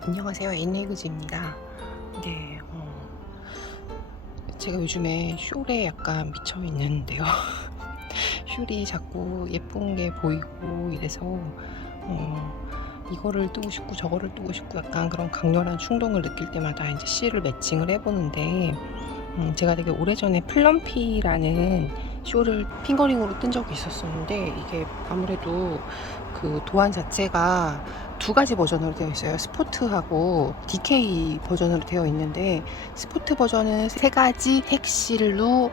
안녕하세요. 엔리그즈입니다. 네, 제가 요즘에 숄에 약간 미쳐 있는데요. 숄이 자꾸 예쁜 게 보이고 이래서 이거를 뜨고 싶고 저거를 뜨고 싶고 약간 그런 강렬한 충동을 느낄 때마다 이제 실을 매칭을 해보는데 제가 되게 오래전에 플럼피라는 숄을 핑거링으로 뜬 적이 있었었는데 이게 아무래도 그 도안 자체가 두 가지 버전으로 되어 있어요. 스포트하고 DK 버전으로 되어 있는데 스포트 버전은 세 가지 색실로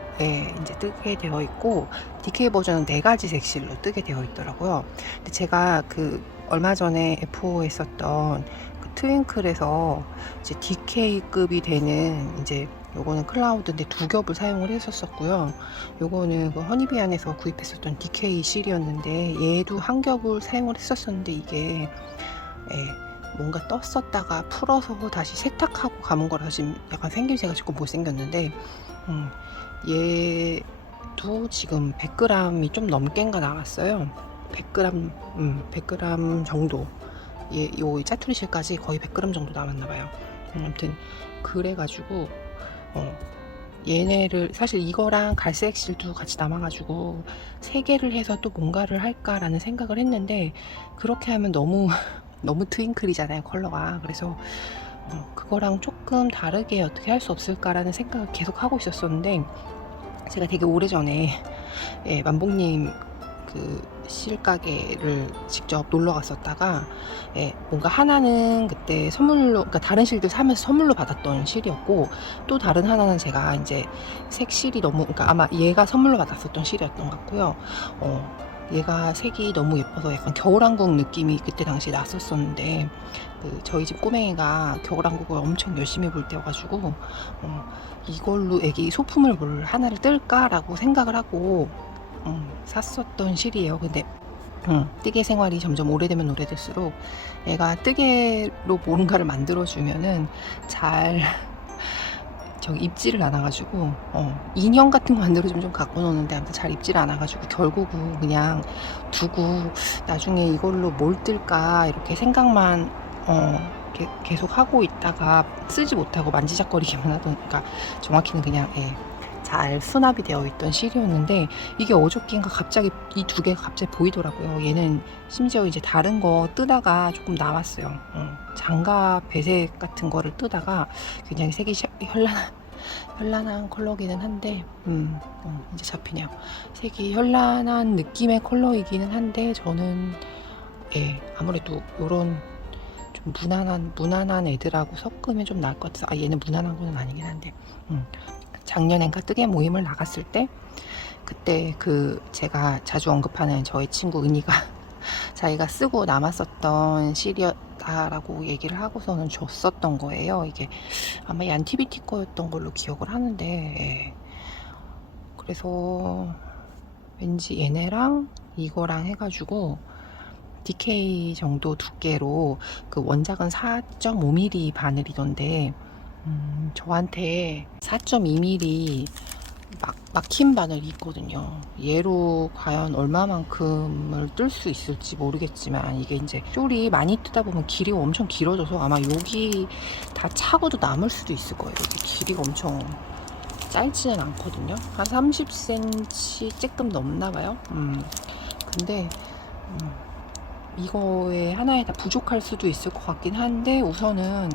이제 뜨게 되어 있고 DK 버전은 네 가지 색실로 뜨게 되어 있더라고요. 근데 제가 그 얼마 전에 F5에 썼던 그 트윙클에서 이제 DK급이 되는 이제 요거는 클라우드인데 두 겹을 사용을 했었고요. 요거는 그 허니비안에서 구입했었던 DK 실이었는데 얘도 한 겹을 사용을 했었었는데 이게 뭔가 떴었다가 풀어서 다시 세탁하고 감은 거라서 지금 약간 생김새가 조금 못생겼는데 얘도 지금 100g이 좀 넘게인가 나왔어요. 100g, 100g 정도. 요 짜투리 실까지 거의 100g 정도 남았나봐요. 아무튼 그래가지고 얘네를 사실 이거랑 갈색 실도 같이 남아가지고 세 개를 해서 또 뭔가를 할까라는 생각을 했는데 그렇게 하면 너무 너무 트윙클이잖아요 컬러가. 그래서 그거랑 조금 다르게 어떻게 할 수 없을까라는 생각을 계속 하고 있었었는데 제가 되게 오래전에 만복님 그 실가게를 직접 놀러 갔었다가 뭔가 하나는 그때 선물로, 그러니까 다른 실들 사면서 선물로 받았던 실이었고 또 다른 하나는 제가 이제 색실이 너무, 그러니까 아마 얘가 선물로 받았었던 실이었던 것 같고요. 얘가 색이 너무 예뻐서 약간 겨울왕국 느낌이 그때 당시 났었었는데 그 저희 집 꼬맹이가 겨울왕국을 엄청 열심히 볼 때여가지고 이걸로 애기 소품을 뭘 하나를 뜰까라고 생각을 하고 샀었던 실이에요. 근데 뜨개 생활이 점점 오래되면 오래될수록 얘가 뜨개로 뭔가를 만들어주면은 잘 입지를 않아가지고 인형 같은 거 만들어주면 좀 갖고 노는데 아무튼 잘 입지를 않아가지고 결국은 그냥 두고 나중에 이걸로 뭘 뜰까 이렇게 생각만 계속 하고 있다가 쓰지 못하고 만지작거리기만 하던, 그러니까 정확히는 그냥 잘 수납이 되어 있던 실이었는데 이게 어저께인가 갑자기 이 두 개가 갑자기 보이더라고요. 얘는 심지어 이제 다른 거 뜨다가 조금 나왔어요. 장갑 배색 같은 거를 뜨다가 굉장히 색이 현란한 컬러기는 한데 이제 잡히네요. 색이 현란한 느낌의 컬러이기는 한데 저는 아무래도 요런 좀 무난한 애들하고 섞으면 좀 나을 것 같아서 얘는 무난한 거는 아니긴 한데 작년엔가 뜨개 모임을 나갔을 때 그때 그 제가 자주 언급하는 저희 친구 은희가 자기가 쓰고 남았었던 실이었다라고 얘기를 하고서는 줬었던 거예요. 이게 아마 얀티비티 거였던 걸로 기억을 하는데 그래서 왠지 얘네랑 이거랑 해가지고 DK 정도 두께로 그 원작은 4.5mm 바늘이던데 저한테 4.2mm 막힌 바늘이 있거든요. 얘로 과연 얼마만큼을 뜰 수 있을지 모르겠지만 이게 이제 쫄이 많이 뜨다 보면 길이가 엄청 길어져서 아마 여기 다 차고도 남을 수도 있을 거예요. 이게 길이가 엄청 짧지는 않거든요. 한 30cm 조금 넘나 봐요. 근데 이거에 하나에 다 부족할 수도 있을 것 같긴 한데 우선은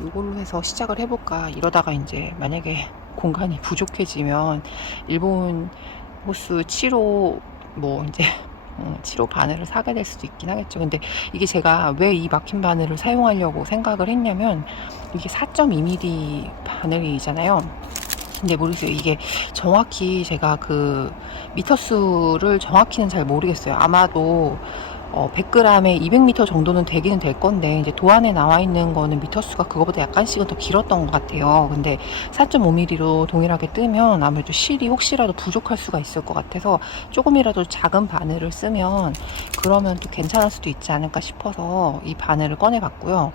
이걸로 해서 시작을 해볼까. 이러다가 이제 만약에 공간이 부족해지면 일본 호수 7호 뭐 이제 7호 바늘을 사게 될 수도 있긴 하겠죠. 근데 이게 제가 왜 이 막힌 바늘을 사용하려고 생각을 했냐면 이게 4.2mm 바늘이잖아요. 근데 모르겠어요. 이게 정확히 제가 그 미터수를 정확히는 잘 모르겠어요. 아마도 100g에 200m 정도는 되기는 될 건데 이제 도안에 나와 있는 거는 미터수가 그거보다 약간씩은 더 길었던 것 같아요. 근데 4.5mm로 동일하게 뜨면 아무래도 실이 혹시라도 부족할 수가 있을 것 같아서 조금이라도 작은 바늘을 쓰면 그러면 또 괜찮을 수도 있지 않을까 싶어서 이 바늘을 꺼내 봤고요.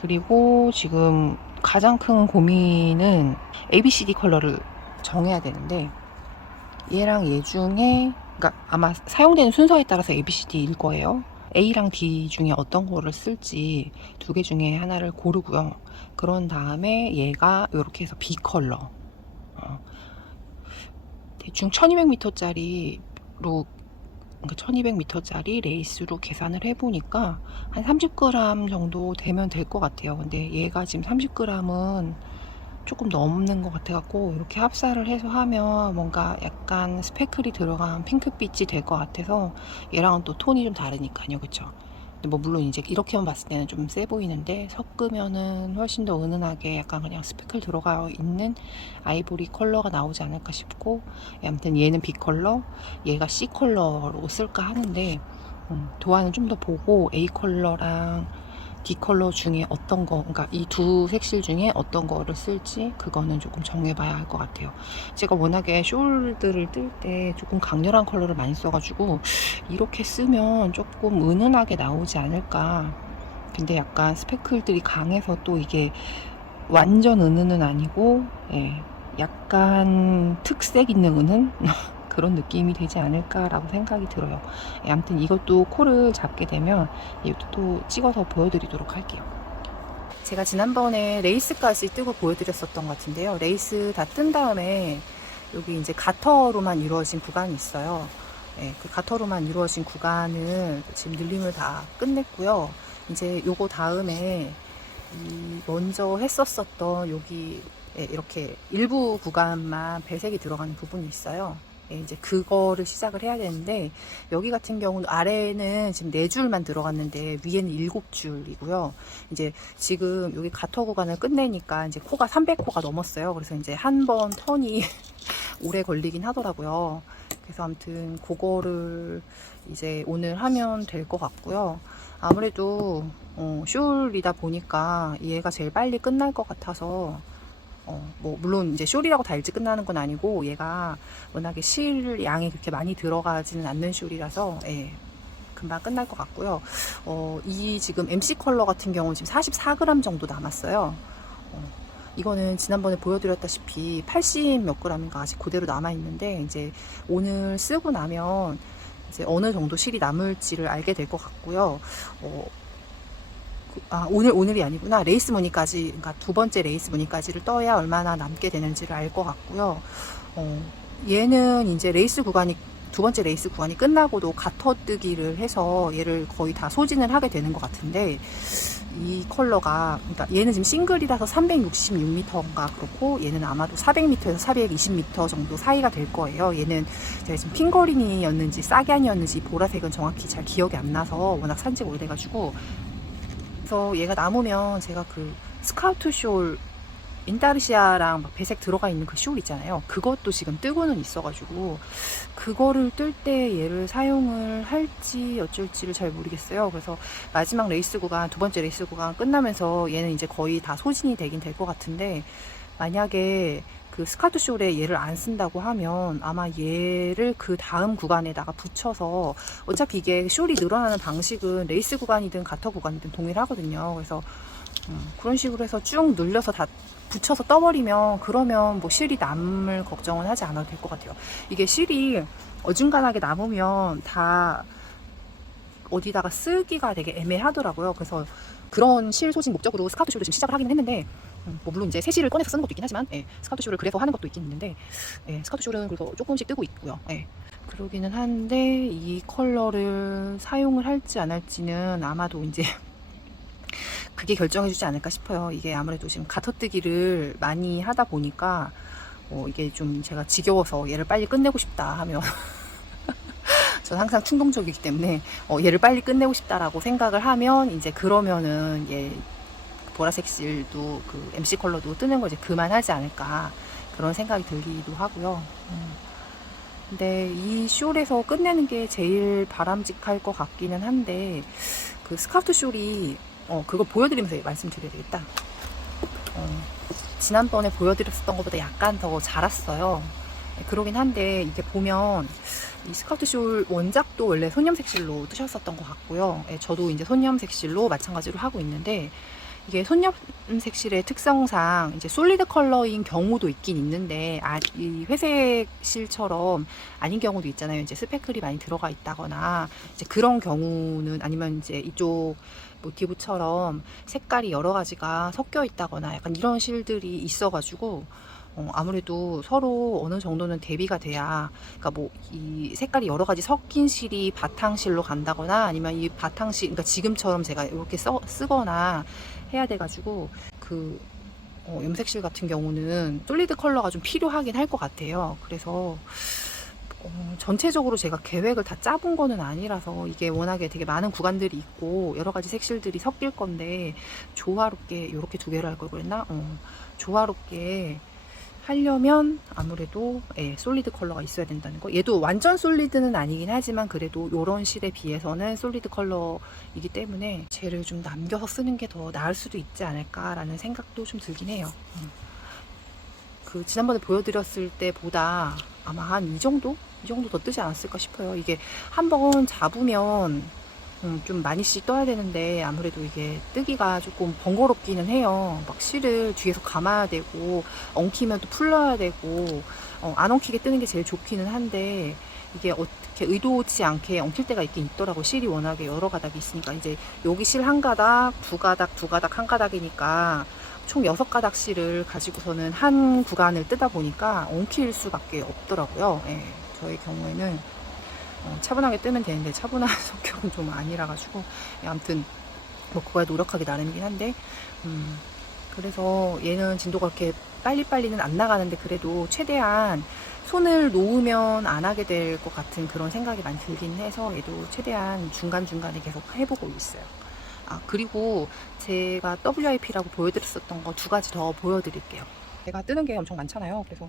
그리고 지금 가장 큰 고민은 ABCD 컬러를 정해야 되는데 얘랑 얘 중에, 그러니까 아마 사용되는 순서에 따라서 ABCD일 거예요. A랑 D 중에 어떤 거를 쓸지 두 개 중에 하나를 고르고요. 그런 다음에 얘가 이렇게 해서 B 컬러, 대충 1200m짜리로, 그러니까 1200m짜리 레이스로 계산을 해보니까 한 30g 정도 되면 될 것 같아요. 근데 얘가 지금 30g은 조금 넘는 것 같아갖고 이렇게 합사를 해서 하면 뭔가 약간 스패클이 들어간 핑크빛이 될 것 같아서, 얘랑은 또 톤이 좀 다르니까요, 그쵸? 근데 뭐 물론 이제 이렇게만 봤을 때는 좀 세 보이는데 섞으면은 훨씬 더 은은하게 약간 그냥 스패클 들어가 있는 아이보리 컬러가 나오지 않을까 싶고, 아무튼 얘는 B 컬러, 얘가 C 컬러로 쓸까 하는데, 도안은 좀 더 보고 A 컬러랑 D 컬러 중에 어떤 거, 그러니까 이 두 색실 중에 어떤 거를 쓸지 그거는 조금 정해봐야 할 것 같아요. 제가 워낙에 숄들을 뜰 때 조금 강렬한 컬러를 많이 써가지고 이렇게 쓰면 조금 은은하게 나오지 않을까. 근데 약간 스패클들이 강해서 또 이게 완전 은은은 아니고, 예, 약간 특색 있는 은은 그런 느낌이 되지 않을까라고 생각이 들어요. 예, 아무튼 이것도 코를 잡게 되면 이것도 또 찍어서 보여드리도록 할게요. 제가 지난번에 레이스까지 뜨고 보여드렸었던 것 같은데요. 레이스 다 뜬 다음에 여기 이제 가터로만 이루어진 구간이 있어요. 예, 그 가터로만 이루어진 구간을 지금 늘림을 다 끝냈고요. 이제 요거 다음에 먼저 했었었던 여기, 예, 이렇게 일부 구간만 배색이 들어가는 부분이 있어요. 예, 이제 그거를 시작을 해야 되는데, 여기 같은 경우는 아래는 지금 4줄만 들어갔는데 위에는 7줄이고요. 이제 지금 여기 가터 구간을 끝내니까 이제 코가 300코가 넘었어요. 그래서 이제 한 번 턴이 오래 걸리긴 하더라고요. 그래서 아무튼 그거를 이제 오늘 하면 될 것 같고요. 아무래도 숄이다 보니까 얘가 제일 빨리 끝날 것 같아서, 뭐 물론 이제 숄이라고 다 일찍 끝나는 건 아니고 얘가 워낙에 실 양이 그렇게 많이 들어가지는 않는 숄이라서, 예, 금방 끝날 것 같고요. 이 지금 MC 컬러 같은 경우는 지금 44g 정도 남았어요. 이거는 지난번에 보여드렸다시피 80 몇 g인가 아직 그대로 남아있는데, 이제 오늘 쓰고 나면 이제 어느 정도 실이 남을지를 알게 될 것 같고요. 오늘이 아니구나. 레이스 무늬까지, 그러니까 두 번째 레이스 무늬까지를 떠야 얼마나 남게 되는지를 알 것 같고요. 얘는 이제 레이스 구간이, 두 번째 레이스 구간이 끝나고도 가터 뜨기를 해서 얘를 거의 다 소진을 하게 되는 것 같은데, 이 컬러가, 그러니까 얘는 지금 싱글이라서 366m인가 그렇고, 얘는 아마도 400m에서 420m 정도 사이가 될 거예요. 얘는 제가 지금 핑거링이었는지 싸간이었는지 보라색은 정확히 잘 기억이 안 나서, 워낙 산지가 오래돼가지고. 그래서 얘가 남으면 제가 그 스카우트 숄, 인타르시아랑 막 배색 들어가 있는 그 숄 있잖아요. 그것도 지금 뜨고는 있어가지고 그거를 뜰 때 얘를 사용을 할지 어쩔지를 잘 모르겠어요. 그래서 마지막 레이스 구간, 두 번째 레이스 구간 끝나면서 얘는 이제 거의 다 소진이 되긴 될 것 같은데, 만약에 그 스카우트 숄에 얘를 안 쓴다고 하면 아마 얘를 그 다음 구간에다가 붙여서, 어차피 이게 숄이 늘어나는 방식은 레이스 구간이든 가터 구간이든 동일하거든요. 그래서 그런 식으로 해서 쭉 늘려서 다 붙여서 떠버리면, 그러면 뭐 실이 남을 걱정은 하지 않아도 될 것 같아요. 이게 실이 어중간하게 남으면 다 어디다가 쓰기가 되게 애매하더라고요. 그래서 그런 실 소진 목적으로 스카우트 숄을 지금 시작을 하기는 했는데, 뭐 물론 이제 새 실을 꺼내서 쓰는 것도 있긴 하지만, 예, 스카우트 숄을 그래서 하는 것도 있긴 있는데, 예, 스카우트 숄은 그래서 조금씩 뜨고 있고요. 예, 그러기는 한데 이 컬러를 사용을 할지 안 할지는 아마도 이제 그게 결정해주지 않을까 싶어요. 이게 아무래도 지금 가터뜨기를 많이 하다 보니까 이게 좀 제가 지겨워서 얘를 빨리 끝내고 싶다 하면 저는 항상 충동적이기 때문에 얘를 빨리 끝내고 싶다라고 생각을 하면, 이제 그러면은 얘 보라색 실도 그 MC 컬러도 뜨는 거 이제 그만하지 않을까, 그런 생각이 들기도 하고요. 근데 이 숄에서 끝내는 게 제일 바람직할 것 같기는 한데, 그 스카우트 숄이 그걸 보여드리면서 말씀드려야 되겠다. 지난번에 보여드렸었던 것보다 약간 더 자랐어요. 그러긴 한데, 이게 보면 이 스카우트 숄 원작도 원래 손염 색실로 뜨셨었던 것 같고요. 저도 이제 손염 색실로 마찬가지로 하고 있는데, 이게 손염색 실의 특성상 이제 솔리드 컬러인 경우도 있긴 있는데, 이 회색 실처럼 아닌 경우도 있잖아요. 이제 스패클이 많이 들어가 있다거나, 이제 그런 경우는, 아니면 이제 이쪽 모티브처럼 색깔이 여러 가지가 섞여 있다거나 약간 이런 실들이 있어가지고, 아무래도 서로 어느 정도는 대비가 돼야, 그러니까 뭐 이 색깔이 여러 가지 섞인 실이 바탕실로 간다거나, 아니면 이 바탕실, 그러니까 지금처럼 제가 이렇게 쓰거나 해야 돼가지고, 그 염색실 같은 경우는 솔리드 컬러가 좀 필요하긴 할 것 같아요. 그래서 전체적으로 제가 계획을 다 짜본 거는 아니라서, 이게 워낙에 되게 많은 구간들이 있고 여러 가지 색실들이 섞일 건데, 조화롭게 이렇게 두 개를 할 걸 그랬나? 조화롭게 하려면 아무래도 솔리드 컬러가 있어야 된다는 거. 얘도 완전 솔리드는 아니긴 하지만 그래도 이런 실에 비해서는 솔리드 컬러이기 때문에 쟤를 좀 남겨서 쓰는 게 더 나을 수도 있지 않을까라는 생각도 좀 들긴 해요. 그 지난번에 보여드렸을 때보다 아마 한 이 정도? 이 정도 더 뜨지 않았을까 싶어요. 이게 한번 잡으면 좀 많이씩 떠야 되는데, 아무래도 이게 뜨기가 조금 번거롭기는 해요. 막 실을 뒤에서 감아야 되고, 엉키면 또 풀러야 되고, 안 엉키게 뜨는 게 제일 좋기는 한데, 이게 어떻게 의도치 않게 엉킬 때가 있긴 있더라고. 실이 워낙에 여러 가닥이 있으니까. 이제 여기 실 한 가닥, 두 가닥, 두 가닥, 한 가닥이니까 총 6가닥 실을 가지고서는 한 구간을 뜨다 보니까 엉킬 수밖에 없더라고요. 예, 저의 경우에는 차분하게 뜨면 되는데, 차분한 성격은 좀 아니라 가지고, 아무튼 뭐 그거에 노력하기 나름이긴 한데, 그래서 얘는 진도가 그렇게 빨리빨리는 안 나가는데, 그래도 최대한 손을 놓으면 안 하게 될 것 같은 그런 생각이 많이 들긴 해서, 얘도 최대한 중간중간에 계속 해보고 있어요. 그리고 제가 WIP라고 보여드렸었던 거 2가지 더 보여드릴게요. 제가 뜨는 게 엄청 많잖아요. 그래서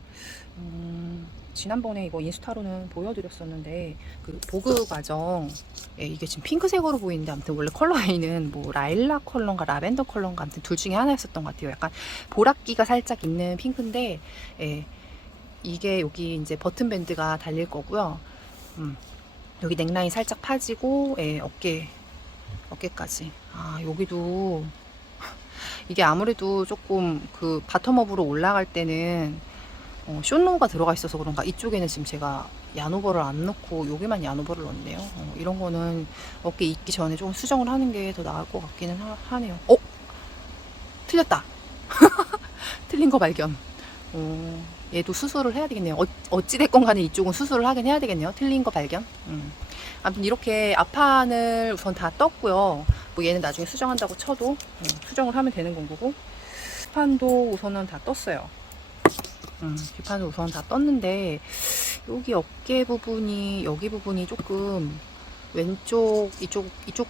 지난번에 이거 인스타로는 보여드렸었는데, 그 보그 과정, 이게 지금 핑크색으로 보이는데, 아무튼 원래 컬러에는 뭐 라일락 컬러인가 라벤더 컬러인가 아무튼 둘 중에 하나였었던 것 같아요. 약간 보랏기가 살짝 있는 핑크인데, 이게 여기 이제 버튼 밴드가 달릴 거고요. 여기 넥라인 살짝 파지고, 어깨까지. 여기도 이게 아무래도 조금 그 바텀업으로 올라갈 때는 숏로우가 들어가 있어서 그런가, 이쪽에는 지금 제가 야노버를 안 넣고 여기만 야노버를 넣었네요. 이런 거는 어깨 있기 전에 조금 수정을 하는 게 더 나을 것 같기는 하네요. 틀렸다. 틀린 거 발견. 얘도 수술을 해야 되겠네요. 어찌됐건 간에 이쪽은 수술을 하긴 해야 되겠네요. 틀린 거 발견. 아무튼 이렇게 앞판을 우선 다 떴고요. 뭐 얘는 나중에 수정한다고 쳐도 수정을 하면 되는 건 거고, 뒷판도 우선은 다 떴어요. 뒷판은 우선 다 떴는데, 여기 어깨 부분이, 여기 부분이 조금 왼쪽, 이쪽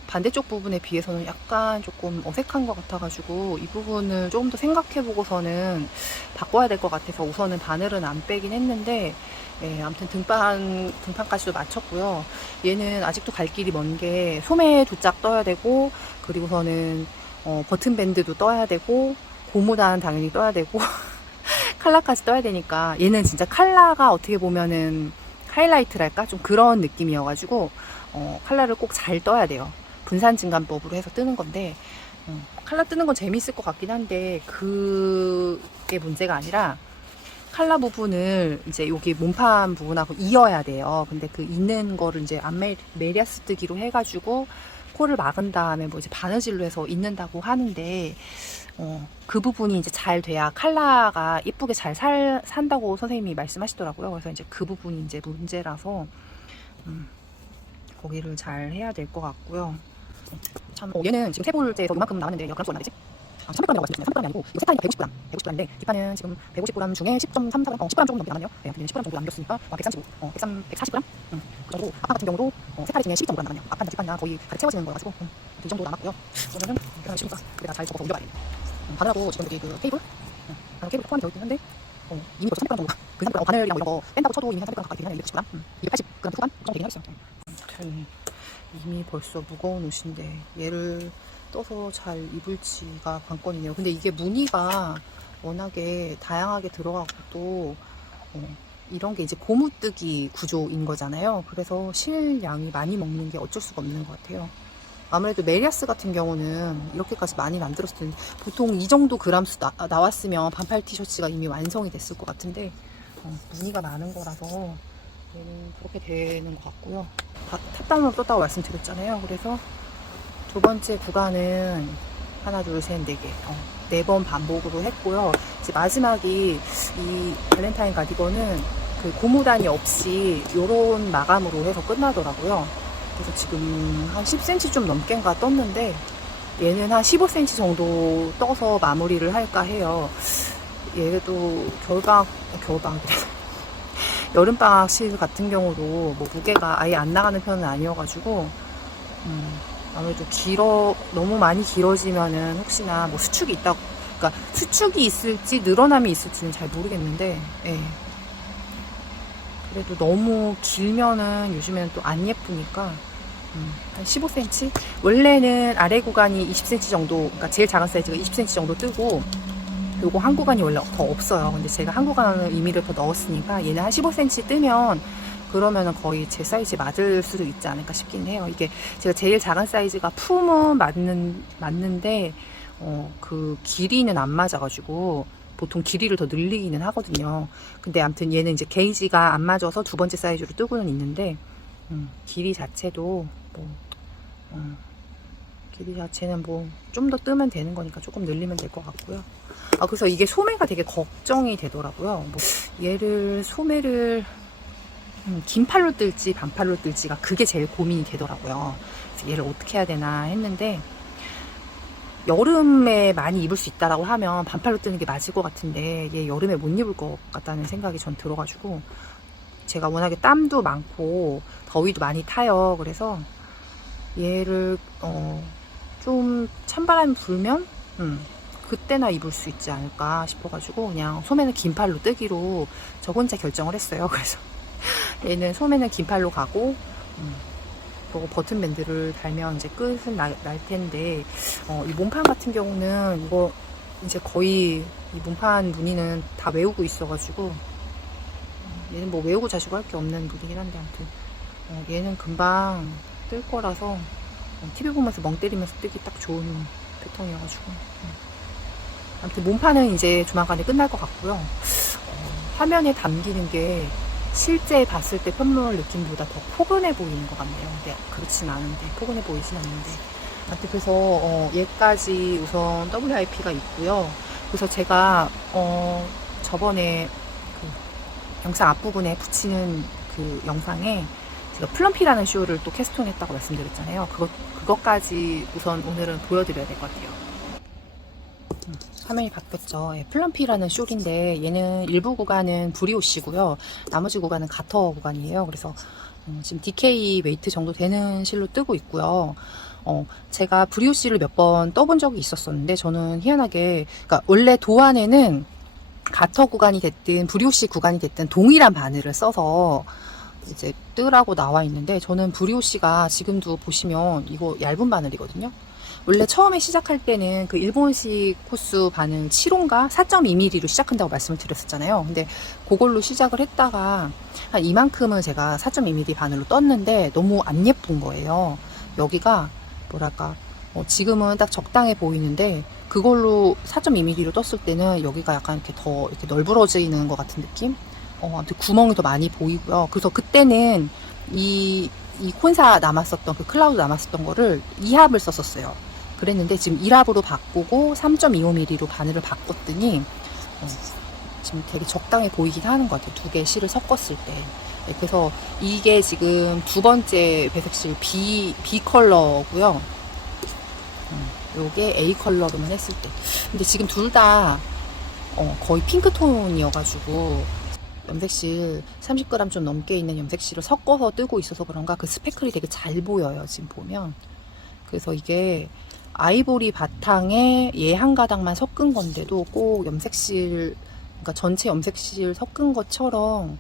반대쪽 부분에 비해서는 약간 조금 어색한 것 같아가지고, 이 부분을 조금 더 생각해보고서는 바꿔야 될 것 같아서 우선은 바늘은 안 빼긴 했는데, 아무튼 등판까지도 마쳤고요. 얘는 아직도 갈 길이 먼 게, 소매 2짝 떠야 되고, 그리고서는 버튼 밴드도 떠야 되고, 고무단 당연히 떠야 되고 칼라까지 떠야 되니까, 얘는 진짜 칼라가 어떻게 보면은 하이라이트랄까? 좀 그런 느낌이어가지고 칼라를 꼭 잘 떠야 돼요. 분산 증간법으로 해서 뜨는 건데, 칼라 뜨는 건 재밌을 것 같긴 한데, 그게 문제가 아니라 칼라 부분을 이제 여기 몸판 부분하고 이어야 돼요. 근데 그 있는 거를 이제 메리아스 뜨기로 해가지고 코를 막은 다음에 뭐 이제 바느질로 해서 있는다고 하는데, 그 부분이 이제 잘 돼야 칼라가 예쁘게 잘 산다고 선생님이 말씀하시더라고요. 그래서 이제 그 부분이 이제 문제라서 거기를 잘 해야 될 것 같고요. 참, 얘는 지금 세 볼째에서 이만큼 나왔는데, 그램수 얼마 되지? 300g이라고 말씀드렸잖아요. 300g이 아니고 이거 세타임이 150g인데, 뒷판은 지금 150g 중에 10.34g, 10g 조금 넘게 남았네요. 네, 10g 정도 남겼으니까 135, 140g? 그 정도. 앞판 같은 경우도 세타임 중에 12.5g 남았네요. 앞판이나 뒷판이나 거의 가득 채워지는 거여가지고 이 정도 남았고요. 그러면은 계산을 쉬니까 그게 다 잘 접어서 올려봐야 돼요. 바늘하고 지금 여기 그 케이블, 바늘 케이블 포함이 되어 있긴 한데, 이미 벌써 300g 정도가, 그 300g 바늘이랑 뭐 이런 거 뺀다고 쳐도 이미 한 300g 가까이 되긴 하네요. 280g, 280g 후반 정도 되긴 하겠어요. 이미 벌써 무거운 옷인데 얘를 떠서 잘 입을지가 관건이네요. 근데 이게 무늬가 워낙에 다양하게 들어가고 또 이런 게 이제 고무뜨기 구조인 거잖아요. 그래서 실량이 많이 먹는 게 어쩔 수가 없는 것 같아요. 아무래도 메리아스 같은 경우는 이렇게까지 많이 만들었을 텐데 보통 이 정도 그람수 나왔으면 반팔 티셔츠가 이미 완성이 됐을 것 같은데 무늬가 많은 거라서 얘는 그렇게 되는 것 같고요. 탑다운으로 떴다고 말씀드렸잖아요. 그래서 두 번째 구간은 하나 둘셋네개 4번 반복으로 했고요. 이제 마지막이 이 발렌타인 가디건은 그 고무단이 없이 요런 마감으로 해서 끝나더라고요. 그래서 지금 한 10cm 좀 넘게인가 떴는데 얘는 한 15cm 정도 떠서 마무리를 할까 해요. 얘도 겨울방학 여름방학실 같은 경우도 뭐 무게가 아예 안 나가는 편은 아니어가지고 아무래도 너무 많이 길어지면은 혹시나 뭐 수축이 있다고, 그러니까 수축이 있을지 늘어남이 있을지는 잘 모르겠는데, 예. 그래도 너무 길면은 요즘에는 또 안 예쁘니까 한 15cm? 원래는 아래 구간이 20cm 정도, 그러니까 제일 작은 사이즈가 20cm 정도 뜨고 요거 한 구간이 원래 더 없어요. 근데 제가 한 구간을 의미를 더 넣었으니까 얘는 한 15cm 뜨면 그러면은 거의 제 사이즈에 맞을 수도 있지 않을까 싶긴 해요. 이게 제가 제일 작은 사이즈가 품은 맞는데 그 길이는 안 맞아가지고 보통 길이를 더 늘리기는 하거든요. 근데 아무튼 얘는 이제 게이지가 안 맞아서 두 번째 사이즈로 뜨고는 있는데 길이 자체도 뭐 길이 자체는 뭐 좀 더 뜨면 되는 거니까 조금 늘리면 될 것 같고요. 그래서 이게 소매가 되게 걱정이 되더라고요. 뭐 얘를 소매를 긴 팔로 뜰지 반팔로 뜰지가 그게 제일 고민이 되더라고요. 그래서 얘를 어떻게 해야 되나 했는데 여름에 많이 입을 수 있다라고 하면 반팔로 뜨는 게 맞을 것 같은데 얘 여름에 못 입을 것 같다는 생각이 전 들어가지고 제가 워낙에 땀도 많고 더위도 많이 타요. 그래서 얘를 좀 찬바람이 불면 그때나 입을 수 있지 않을까 싶어가지고 그냥 소매는 긴 팔로 뜨기로 저 혼자 결정을 했어요. 그래서 얘는 소매는 긴 팔로 가고 그리고 버튼 밴드를 달면 이제 끝은 날 텐데 이 몸판 같은 경우는 이거 이제 거의 이 몸판 무늬는 다 외우고 있어가지고 얘는 뭐 외우고 자시고 할 게 없는 무늬긴 한데 아무튼 얘는 금방 뜰 거라서 TV 보면서 멍 때리면서 뜨기 딱 좋은 패턴이어가지고 아무튼 몸판은 이제 조만간에 끝날 것 같고요. 화면에 담기는 게 실제 봤을 때 편물 느낌보다 더 포근해 보이는 것 같네요. 근데 그렇진 않은데 포근해 보이진 않는데 아무튼 그래서 얘까지 우선 WIP가 있고요. 그래서 제가 저번에 그 영상 앞부분에 붙이는 그 영상에 제가 플럼피라는 쇼를 또 캐스팅했다고 말씀드렸잖아요. 그것까지 우선 오늘은 보여드려야 될 것 같아요. 화면이 바뀌었죠. 예, 플럼피라는 숄인데 얘는 일부 구간은 브리오시고요. 나머지 구간은 가터 구간이에요. 그래서 지금 DK 웨이트 정도 되는 실로 뜨고 있고요. 제가 브리오시를 몇 번 떠본 적이 있었었는데 저는 희한하게 그러니까 원래 도안에는 가터 구간이 됐든 브리오시 구간이 됐든 동일한 바늘을 써서 이제 뜨라고 나와 있는데 저는 브리오시가 지금도 보시면 이거 얇은 바늘이거든요. 원래 처음에 시작할 때는 그 일본식 코스 바늘 7호인가 4.2mm로 시작한다고 말씀을 드렸었잖아요. 근데 그걸로 시작을 했다가 한 이만큼은 제가 4.2mm 바늘로 떴는데 너무 안 예쁜 거예요. 여기가 뭐랄까 지금은 딱 적당해 보이는데 그걸로 4.2mm로 떴을 때는 여기가 약간 이렇게 더 이렇게 널브러지는 것 같은 느낌? 아무튼 구멍이 더 많이 보이고요. 그래서 그때는 이 콘사 남았었던 그 클라우드 남았었던 거를 2합을 썼었어요. 그랬는데 지금 1합으로 바꾸고 3.25mm로 바늘을 바꿨더니 지금 되게 적당해 보이긴 하는 것 같아요. 두 개 실을 섞었을 때. 네, 그래서 이게 지금 두 번째 배색실 B 컬러고요. 요게 A 컬러로만 했을 때. 근데 지금 둘 다 거의 핑크톤이어가지고 염색실 30g 좀 넘게 있는 염색실을 섞어서 뜨고 있어서 그런가 그 스패클이 되게 잘 보여요. 지금 보면. 그래서 이게 아이보리 바탕에 얘 한 가닥만 섞은 건데도 꼭 염색실, 그러니까 전체 염색실 섞은 것처럼,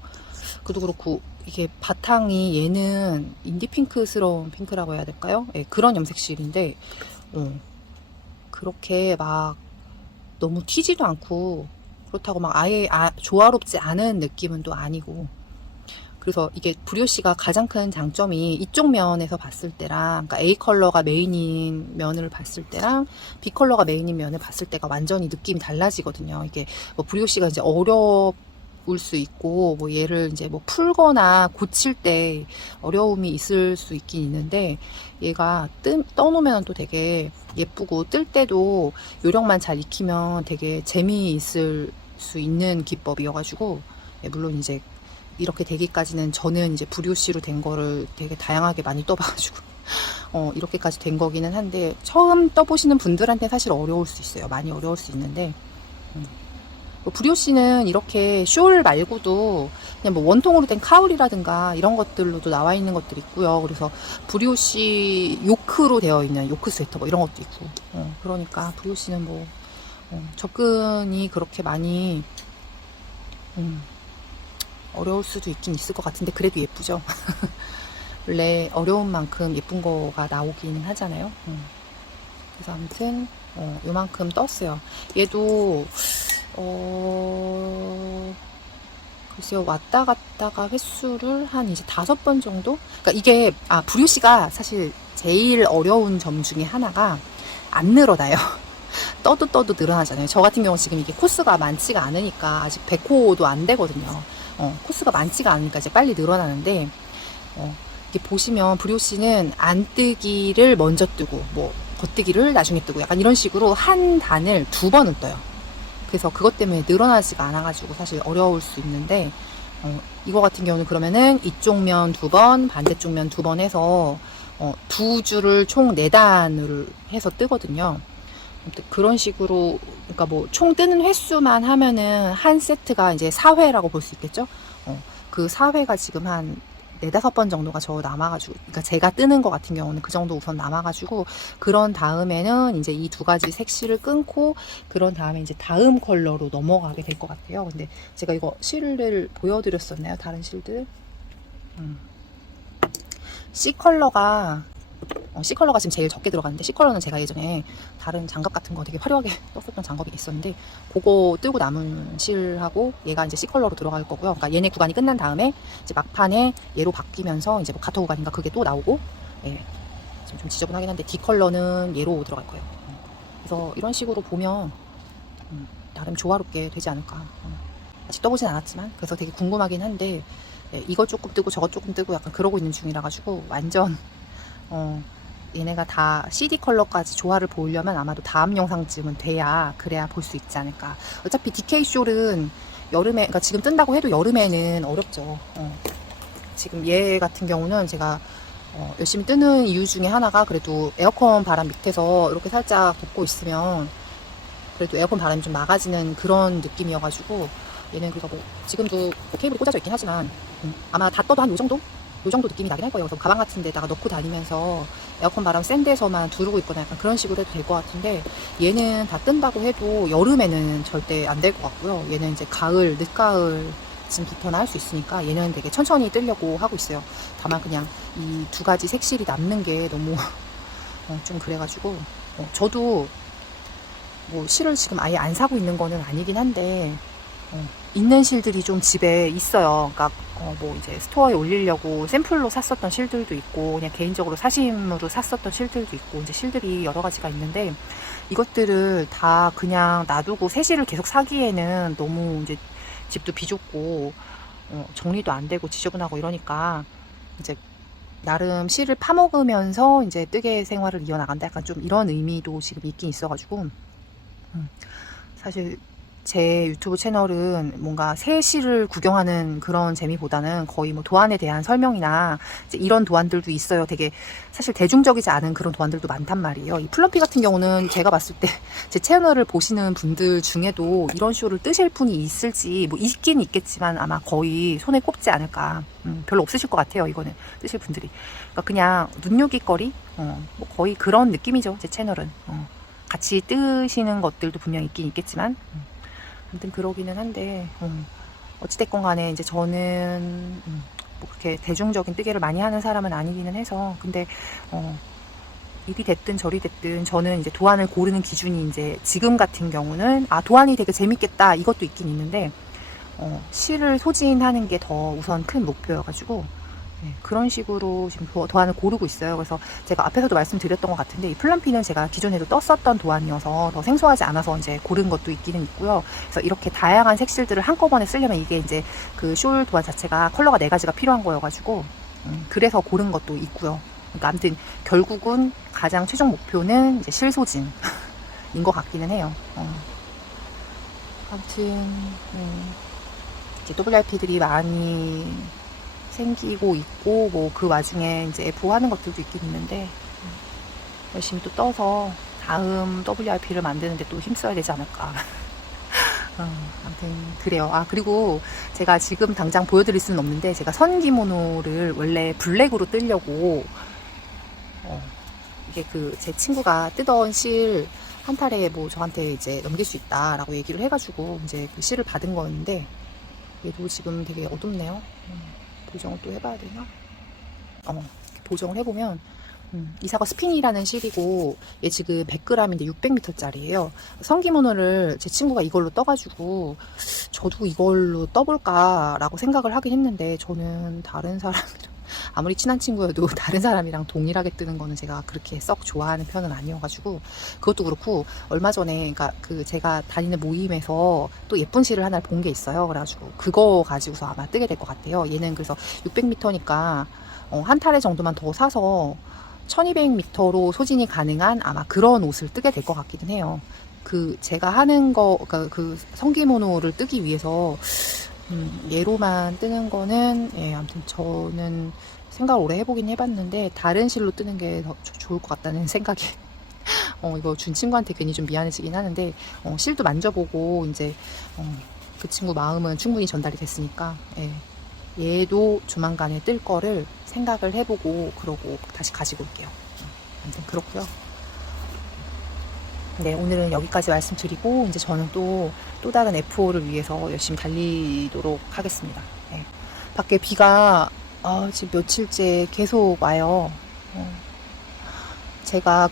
그도 그렇고 이게 바탕이 얘는 인디핑크스러운 핑크라고 해야 될까요? 예, 그런 염색실인데 그렇게 막 너무 튀지도 않고 그렇다고 막 아예 조화롭지 않은 느낌은 또 아니고 그래서 이게 브리오시가 가장 큰 장점이 이쪽 면에서 봤을 때랑, 그러니까 A 컬러가 메인인 면을 봤을 때랑 B 컬러가 메인인 면을 봤을 때가 완전히 느낌이 달라지거든요. 이게 뭐 브리오시가 이제 어려울 수 있고, 뭐 얘를 이제 뭐 풀거나 고칠 때 어려움이 있을 수 있긴 있는데, 얘가 떠놓으면 또 되게 예쁘고, 뜰 때도 요령만 잘 익히면 되게 재미있을 수 있는 기법이어가지고, 물론 이제 이렇게 되기까지는 저는 이제 브리오시로 된 거를 되게 다양하게 많이 떠봐가지고 이렇게까지 된 거기는 한데, 처음 떠보시는 분들한테 사실 어려울 수 있어요. 많이 어려울 수 있는데, 브리오시는 이렇게 숄 말고도 그냥 뭐 원통으로 된 카울이라든가 이런 것들로도 나와 있는 것들이 있고요. 그래서 브리오시 요크로 되어 있는 요크 스웨터 뭐 이런 것도 있고, 그러니까 브리오시는 뭐 접근이 그렇게 많이 어려울 수도 있긴 있을 것 같은데, 그래도 예쁘죠. 원래 어려운 만큼 예쁜 거가 나오기는 하잖아요. 그래서 아무튼 요만큼 떴어요. 얘도 글쎄요, 왔다 갔다가 횟수를 한 이제 5번 정도? 그러니까 이게 브리오시가 사실 제일 어려운 점 중에 하나가 안 늘어나요. 떠도 늘어나잖아요. 저 같은 경우 지금 이게 코스가 많지가 않으니까 아직 100호도 안 되거든요. 코스가 많지가 않으니까 이제 빨리 늘어나는데, 이게 보시면 브리오시는 안뜨기를 먼저 뜨고, 뭐 겉뜨기를 나중에 뜨고, 약간 이런 식으로 한 단을 2번은 떠요. 그래서 그것 때문에 늘어나지가 않아가지고 사실 어려울 수 있는데, 이거 같은 경우는 그러면은 이쪽 면 2번, 반대쪽 면 2번 해서 2줄을 총 4단을 해서 뜨거든요. 그런 식으로, 그러니까 뭐 총 뜨는 횟수만 하면은 한 세트가 이제 4회라고 볼 수 있겠죠. 그 4회가 지금 한 4-5번 정도가 저 남아가지고, 그러니까 제가 뜨는 거 같은 경우는 그 정도 우선 남아가지고, 그런 다음에는 이제 이 2가지 색실을 끊고, 그런 다음에 이제 다음 컬러로 넘어가게 될 것 같아요. 근데 제가 이거 실을 보여드렸었나요? 다른 실들? C컬러가 지금 제일 적게 들어가는데, C컬러는 제가 예전에 다른 장갑 같은 거 되게 화려하게 떴었던 장갑이 있었는데, 그거 뜨고 남은 실하고 얘가 이제 C컬러로 들어갈 거고요. 그러니까 얘네 구간이 끝난 다음에 이제 막판에 얘로 바뀌면서 이제 뭐 가터 구간인가 그게 또 나오고, 예. 지금 좀 지저분하긴 한데 D컬러는 얘로 들어갈 거예요. 그래서 이런 식으로 보면 나름 조화롭게 되지 않을까. 아직 떠보진 않았지만, 그래서 되게 궁금하긴 한데, 예, 이거 조금 뜨고 저거 조금 뜨고 약간 그러고 있는 중이라 가지고 완전 얘네가 다 CD 컬러까지 조화를 보려면 아마도 다음 영상쯤은 그래야 볼 수 있지 않을까. 어차피 DK 숄은 여름에, 그러니까 지금 뜬다고 해도 여름에는 어렵죠. 지금 얘 같은 경우는 제가 열심히 뜨는 이유 중에 하나가, 그래도 에어컨 바람 밑에서 이렇게 살짝 덮고 있으면 그래도 에어컨 바람이 좀 막아지는 그런 느낌이어가지고, 얘는 그래서 뭐 지금도 케이블이 꽂아져 있긴 하지만 아마 다 떠도 한 요 정도 느낌이 나긴 할 거예요. 그래서 가방 같은 데다가 넣고 다니면서 에어컨 바람 센 데서만 두르고 있거나 약간 그런 식으로 해도 될 것 같은데, 얘는 다 뜬다고 해도 여름에는 절대 안 될 것 같고요. 얘는 이제 가을, 늦가을 쯤부터나 할 수 있으니까 얘는 되게 천천히 뜨려고 하고 있어요. 다만 그냥 이 2가지 색실이 남는 게 너무 좀 그래가지고, 저도 뭐 실을 지금 아예 안 사고 있는 거는 아니긴 한데, 있는 실들이 좀 집에 있어요. 그러니까 뭐 이제 스토어에 올리려고 샘플로 샀었던 실들도 있고, 그냥 개인적으로 사심으로 샀었던 실들도 있고, 이제 실들이 여러 가지가 있는데, 이것들을 다 그냥 놔두고 새 실을 계속 사기에는 너무 이제 집도 비좁고 정리도 안 되고 지저분하고 이러니까, 이제 나름 실을 파먹으면서 이제 뜨개 생활을 이어나간다, 약간 좀 이런 의미도 지금 있긴 있어가지고, 사실 제 유튜브 채널은 뭔가 새 실을 구경하는 그런 재미보다는 거의 뭐 도안에 대한 설명이나 이제 이런 도안들도 있어요. 되게 사실 대중적이지 않은 그런 도안들도 많단 말이에요. 이 플럼피 같은 경우는 제가 봤을 때 제 채널을 보시는 분들 중에도 이런 쇼를 뜨실 분이 있을지, 뭐 있긴 있겠지만 아마 거의 손에 꼽지 않을까. 별로 없으실 것 같아요. 이거는 뜨실 분들이. 그러니까 그냥 눈요깃거리, 뭐 거의 그런 느낌이죠. 제 채널은. 같이 뜨시는 것들도 분명 있긴 있겠지만, 아무튼 그러기는 한데, 어찌됐건 간에 이제 저는 뭐 그렇게 대중적인 뜨개를 많이 하는 사람은 아니기는 해서, 근데 이리 됐든 저리 됐든 저는 이제 도안을 고르는 기준이, 이제 지금 같은 경우는 도안이 되게 재밌겠다 이것도 있긴 있는데, 실을 소진하는 게 더 우선 큰 목표여가지고 그런 식으로 지금 도안을 고르고 있어요. 그래서 제가 앞에서도 말씀드렸던 것 같은데 이 플럼피는 제가 기존에도 떴었던 도안이어서 더 생소하지 않아서 이제 고른 것도 있기는 있고요. 그래서 이렇게 다양한 색실들을 한꺼번에 쓰려면 이게 이제 그 숄 도안 자체가 컬러가 4가지가 필요한 거여가지고 그래서 고른 것도 있고요. 그러니까 아무튼 결국은 가장 최종 목표는 이제 실 소진인 것 같기는 해요. 아무튼 이제 WRP들이 많이 생기고 있고 뭐 그 와중에 이제 F 하는 것들도 있긴 있는데 열심히 또 떠서 다음 WRP를 만드는데 또 힘써야 되지 않을까. 아무튼 그래요. 그리고 제가 지금 당장 보여드릴 수는 없는데 제가 선 기모노를 원래 블랙으로 뜨려고 이게 제 친구가 뜨던 실 한 탈에 뭐 저한테 이제 넘길 수 있다라고 얘기를 해가지고 이제 그 실을 받은 거였는데 얘도 지금 되게 어둡네요. 보정을 또 해봐야 되나? 보정을 해보면 이사가 스피니라는 실이고 얘 지금 100g인데 600m짜리예요. 선기모노를 제 친구가 이걸로 떠가지고 저도 이걸로 떠볼까라고 생각을 하긴 했는데 저는 다른 사람이랑 아무리 친한 친구여도 다른 사람이랑 동일하게 뜨는 거는 제가 그렇게 썩 좋아하는 편은 아니어가지고 그것도 그렇고 얼마 전에 그러니까 제가 다니는 모임에서 또 예쁜 실을 하나를 본 게 있어요. 그래가지고 그거 가지고서 아마 뜨게 될 것 같아요. 얘는 그래서 600m니까 한 탈의 정도만 더 사서 1200m로 소진이 가능한 아마 그런 옷을 뜨게 될 것 같기는 해요. 제가 하는 거, 그러니까 성기모노를 뜨기 위해서, 얘로만 뜨는 거는, 아무튼 저는 생각을 오래 해보긴 해봤는데, 다른 실로 뜨는 게 더 좋을 것 같다는 생각이, 이거 준 친구한테 괜히 좀 미안해지긴 하는데, 실도 만져보고, 이제, 그 친구 마음은 충분히 전달이 됐으니까, 얘도 조만간에 뜰 거를 생각을 해보고 그러고 다시 가지고 올게요. 아무튼 그렇고요. 네, 오늘은 여기까지 말씀드리고 이제 저는 또 다른 F5를 위해서 열심히 달리도록 하겠습니다. 네. 밖에 비가 지금 며칠째 계속 와요. 제가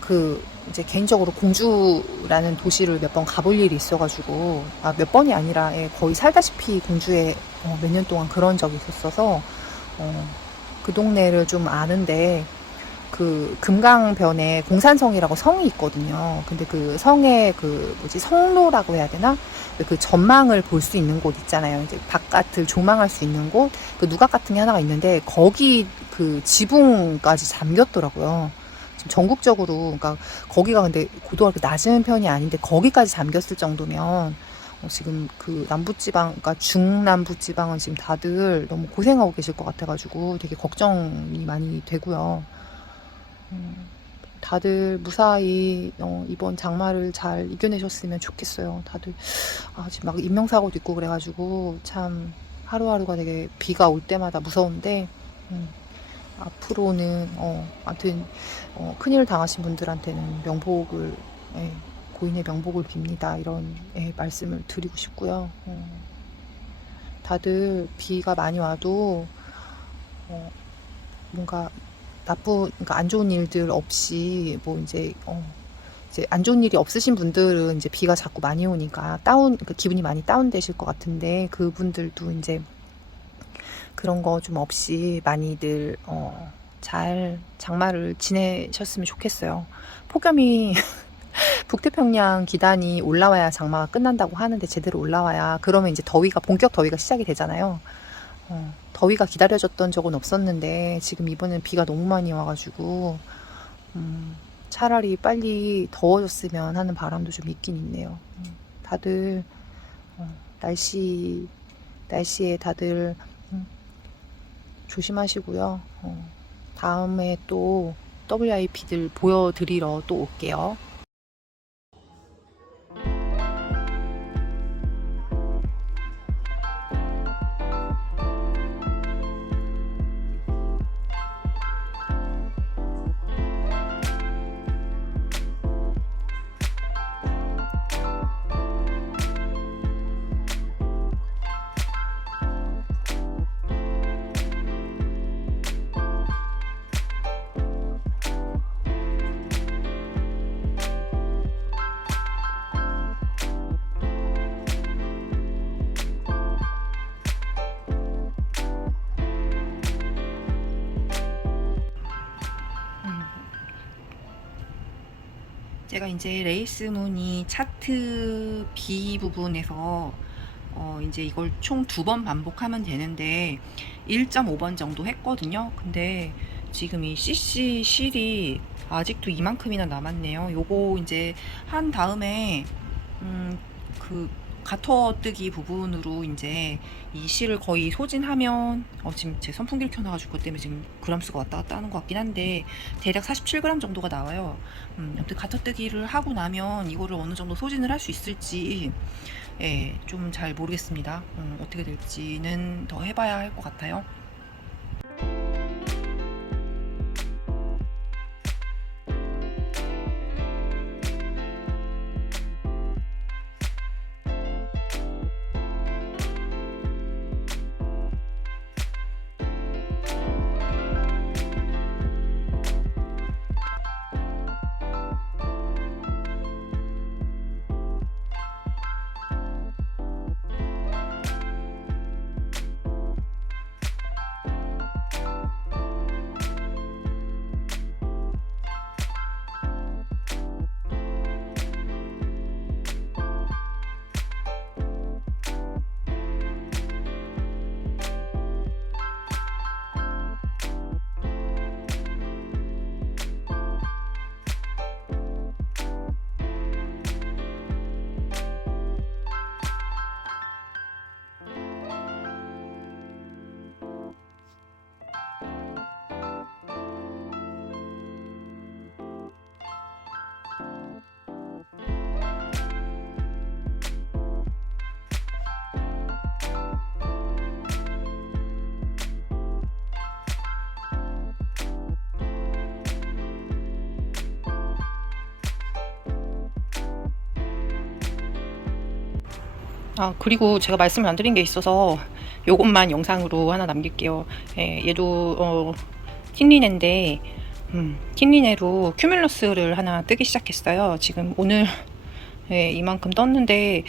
이제 개인적으로 공주라는 도시를 몇 번 가볼 일이 있어가지고 몇 번이 아니라 거의 살다시피 공주에 몇 년 동안 그런 적이 있었어서 그 동네를 좀 아는데 금강변에 공산성이라고 성이 있거든요. 근데 그 성에 성로라고 해야 되나? 그 전망을 볼 수 있는 곳 있잖아요. 이제 바깥을 조망할 수 있는 곳, 누각 같은 게 하나가 있는데 거기 지붕까지 잠겼더라고요. 전국적으로, 그러니까 거기가 근데 고도가 그렇게 낮은 편이 아닌데 거기까지 잠겼을 정도면 지금 남부지방, 그러니까 중남부지방은 지금 다들 너무 고생하고 계실 것 같아가지고 되게 걱정이 많이 되고요. 다들 무사히 이번 장마를 잘 이겨내셨으면 좋겠어요. 다들 지금 막 인명사고도 있고 그래가지고 참 하루하루가 되게 비가 올 때마다 무서운데 앞으로는 아무튼 큰일 당하신 분들한테는 명복을 고인의 명복을 빕니다. 이런 말씀을 드리고 싶고요. 다들 비가 많이 와도 뭔가 그러니까 안 좋은 일들 없이 이제 안 좋은 일이 없으신 분들은 이제 비가 자꾸 많이 오니까 그러니까 기분이 많이 다운되실 것 같은데 그분들도 이제 그런 거 좀 없이 많이들 잘 장마를 지내셨으면 좋겠어요. 폭염이 북태평양 기단이 올라와야 장마가 끝난다고 하는데 제대로 올라와야 그러면 이제 본격 더위가 시작이 되잖아요. 더위가 기다려졌던 적은 없었는데 지금 이번엔 비가 너무 많이 와가지고 차라리 빨리 더워졌으면 하는 바람도 좀 있긴 있네요. 다들 날씨에 다들 조심하시고요. 다음에 또 WIP들 보여드리러 또 올게요. 제가 이제 레이스 무늬 차트 B 부분에서 이제 이걸 총 2번 반복하면 되는데 1.5번 정도 했거든요. 근데 지금 이 CC 실이 아직도 이만큼이나 남았네요. 요거 이제 한 다음에 그 가터뜨기 부분으로 이제 이 실을 거의 소진하면 지금 제 선풍기를 켜놔가지고 그것 때문에 지금 그람수가 왔다 갔다 하는 것 같긴 한데 대략 47g 정도가 나와요. 아무튼 가터뜨기를 하고 나면 이거를 어느 정도 소진을 할 수 있을지 좀 잘 모르겠습니다. 어떻게 될지는 더 해봐야 할 것 같아요. 그리고 제가 말씀을 안 드린 게 있어서 요것만 영상으로 하나 남길게요. 얘도 틴리네인데 틴리네로 큐뮬러스를 하나 뜨기 시작했어요. 지금 오늘 이만큼 떴는데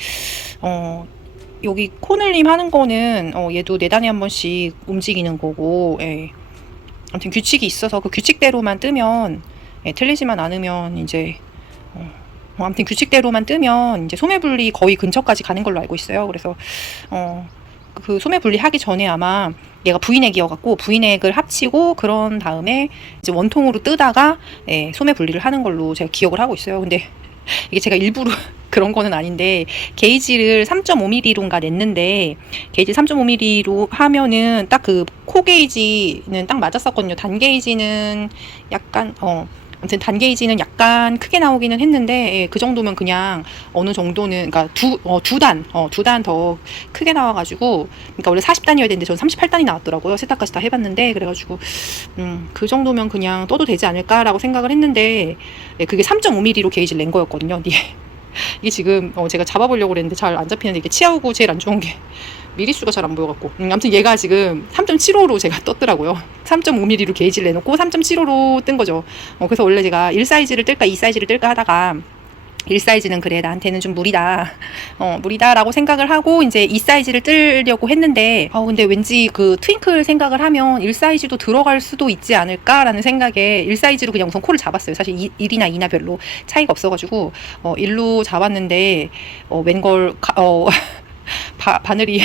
여기 코늘림 하는 거는 얘도 4단에 한 번씩 움직이는 거고 아무튼 규칙이 있어서 그 규칙대로만 뜨면 틀리지만 않으면 이제 아무튼 규칙대로만 뜨면 이제 소매 분리 거의 근처까지 가는 걸로 알고 있어요. 그래서 그 소매 분리 하기 전에 아마 얘가 V넥이어갖고 V넥을 합치고 그런 다음에 이제 원통으로 뜨다가 소매 분리를 하는 걸로 제가 기억을 하고 있어요. 근데 이게 제가 일부러 그런 거는 아닌데 게이지를 3.5mm로인가 냈는데 게이지 3.5mm로 하면은 딱 그 코 게이지는 딱 맞았었거든요. 단 게이지는 약간 아무튼 단 게이지는 약간 크게 나오기는 했는데 그 정도면 그냥 어느 정도는 그러니까 두 단 더 크게 나와가지고 그러니까 원래 40단이어야 되는데 저는 38단이 나왔더라고요. 세탁까지 다 해봤는데 그래가지고 그 정도면 그냥 떠도 되지 않을까라고 생각을 했는데 그게 3.5mm로 게이지를 낸 거였거든요. 이게 지금 제가 잡아보려고 그랬는데 잘 안 잡히는데 이게 치아오고 제일 안 좋은 게 미리수가 잘 안 보여갖고 아무튼 얘가 지금 3.75로 제가 떴더라고요. 3.5mm로 게이지를 내놓고 3.75로 뜬 거죠. 그래서 원래 제가 1사이즈를 뜰까 2사이즈를 뜰까 하다가 1사이즈는 그래 나한테는 좀 무리다 무리다라고 생각을 하고 이제 2사이즈를 뜨려고 했는데 근데 왠지 그 트윙클 생각을 하면 1사이즈도 들어갈 수도 있지 않을까라는 생각에 1사이즈로 그냥 우선 코를 잡았어요. 사실 1이나 2나 별로 차이가 없어가지고 1로 잡았는데 웬걸 바늘이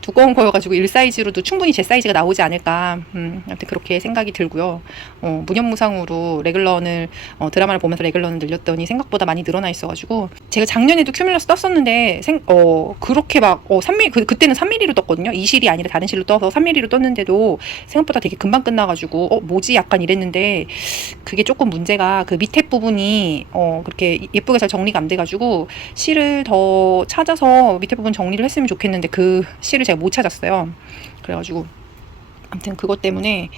두꺼운 거여가지고 1사이즈로도 충분히 제 사이즈가 나오지 않을까 아무튼 그렇게 생각이 들고요. 무념무상으로 레글런을 드라마를 보면서 레글런을 늘렸더니 생각보다 많이 늘어나 있어가지고 제가 작년에도 큐뮬러스 떴었는데 그렇게 막 3mm 그때는 3mm로 떴거든요. 이 실이 아니라 다른 실로 떠서 3mm로 떴는데도 생각보다 되게 금방 끝나가지고 뭐지 약간 이랬는데 그게 조금 문제가 그 밑에 부분이 그렇게 예쁘게 잘 정리가 안 돼가지고 실을 더 찾아서 밑에 부분 정리를 했으면 좋겠는데 그 실을 제가 못 찾았어요. 그래가지고 아무튼 그것 때문에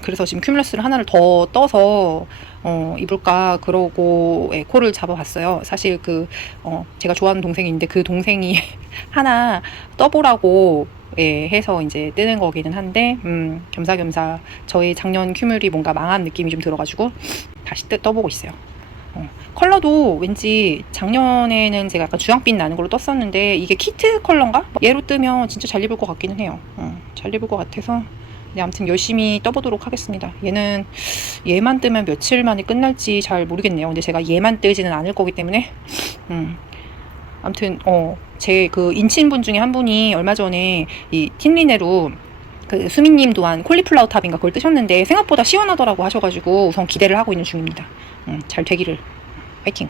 그래서 지금 큐뮬러스를 하나를 더 떠서 입을까 그러고 코를 잡아봤어요. 사실 제가 좋아하는 동생이 있는데 그 동생이 하나 떠보라고 해서 이제 뜨는 거기는 한데 겸사겸사 저희 작년 큐뮬이 뭔가 망한 느낌이 좀 들어가지고 다시 떠보고 있어요. 컬러도 왠지 작년에는 제가 약간 주황빛 나는 걸로 떴었는데 이게 키트 컬러인가? 얘로 뜨면 진짜 잘 입을 것 같기는 해요. 잘 입을 것 같아서 네, 아무튼 열심히 떠보도록 하겠습니다. 얘만 뜨면 며칠 만에 끝날지 잘 모르겠네요. 근데 제가 얘만 뜨지는 않을 거기 때문에 아무튼 제 그 인친분 중에 한 분이 얼마 전에 이 틴리네로 그 수민님 또한 콜리플라워 탑인가 그걸 뜨셨는데 생각보다 시원하더라고 하셔가지고 우선 기대를 하고 있는 중입니다. 잘 되기를. 파이팅.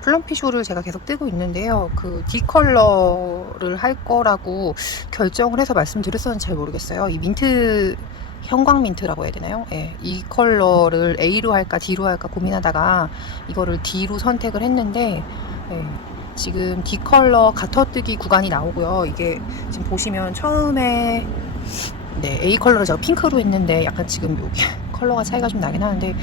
플럼피쇼를 제가 계속 뜨고 있는데요. 그 D 컬러를 할 거라고 결정을 해서 말씀드렸었는지 잘 모르겠어요. 이 민트, 형광 민트라고 해야 되나요? 예, 이 컬러를 A로 할까 D로 할까 고민하다가 이거를 D로 선택을 했는데, 예, 지금 D 컬러 가터뜨기 구간이 나오고요. 이게 지금 보시면 처음에 A 컬러를 제가 핑크로 했는데 약간 지금 여기 컬러가 차이가 좀 나긴 하는데,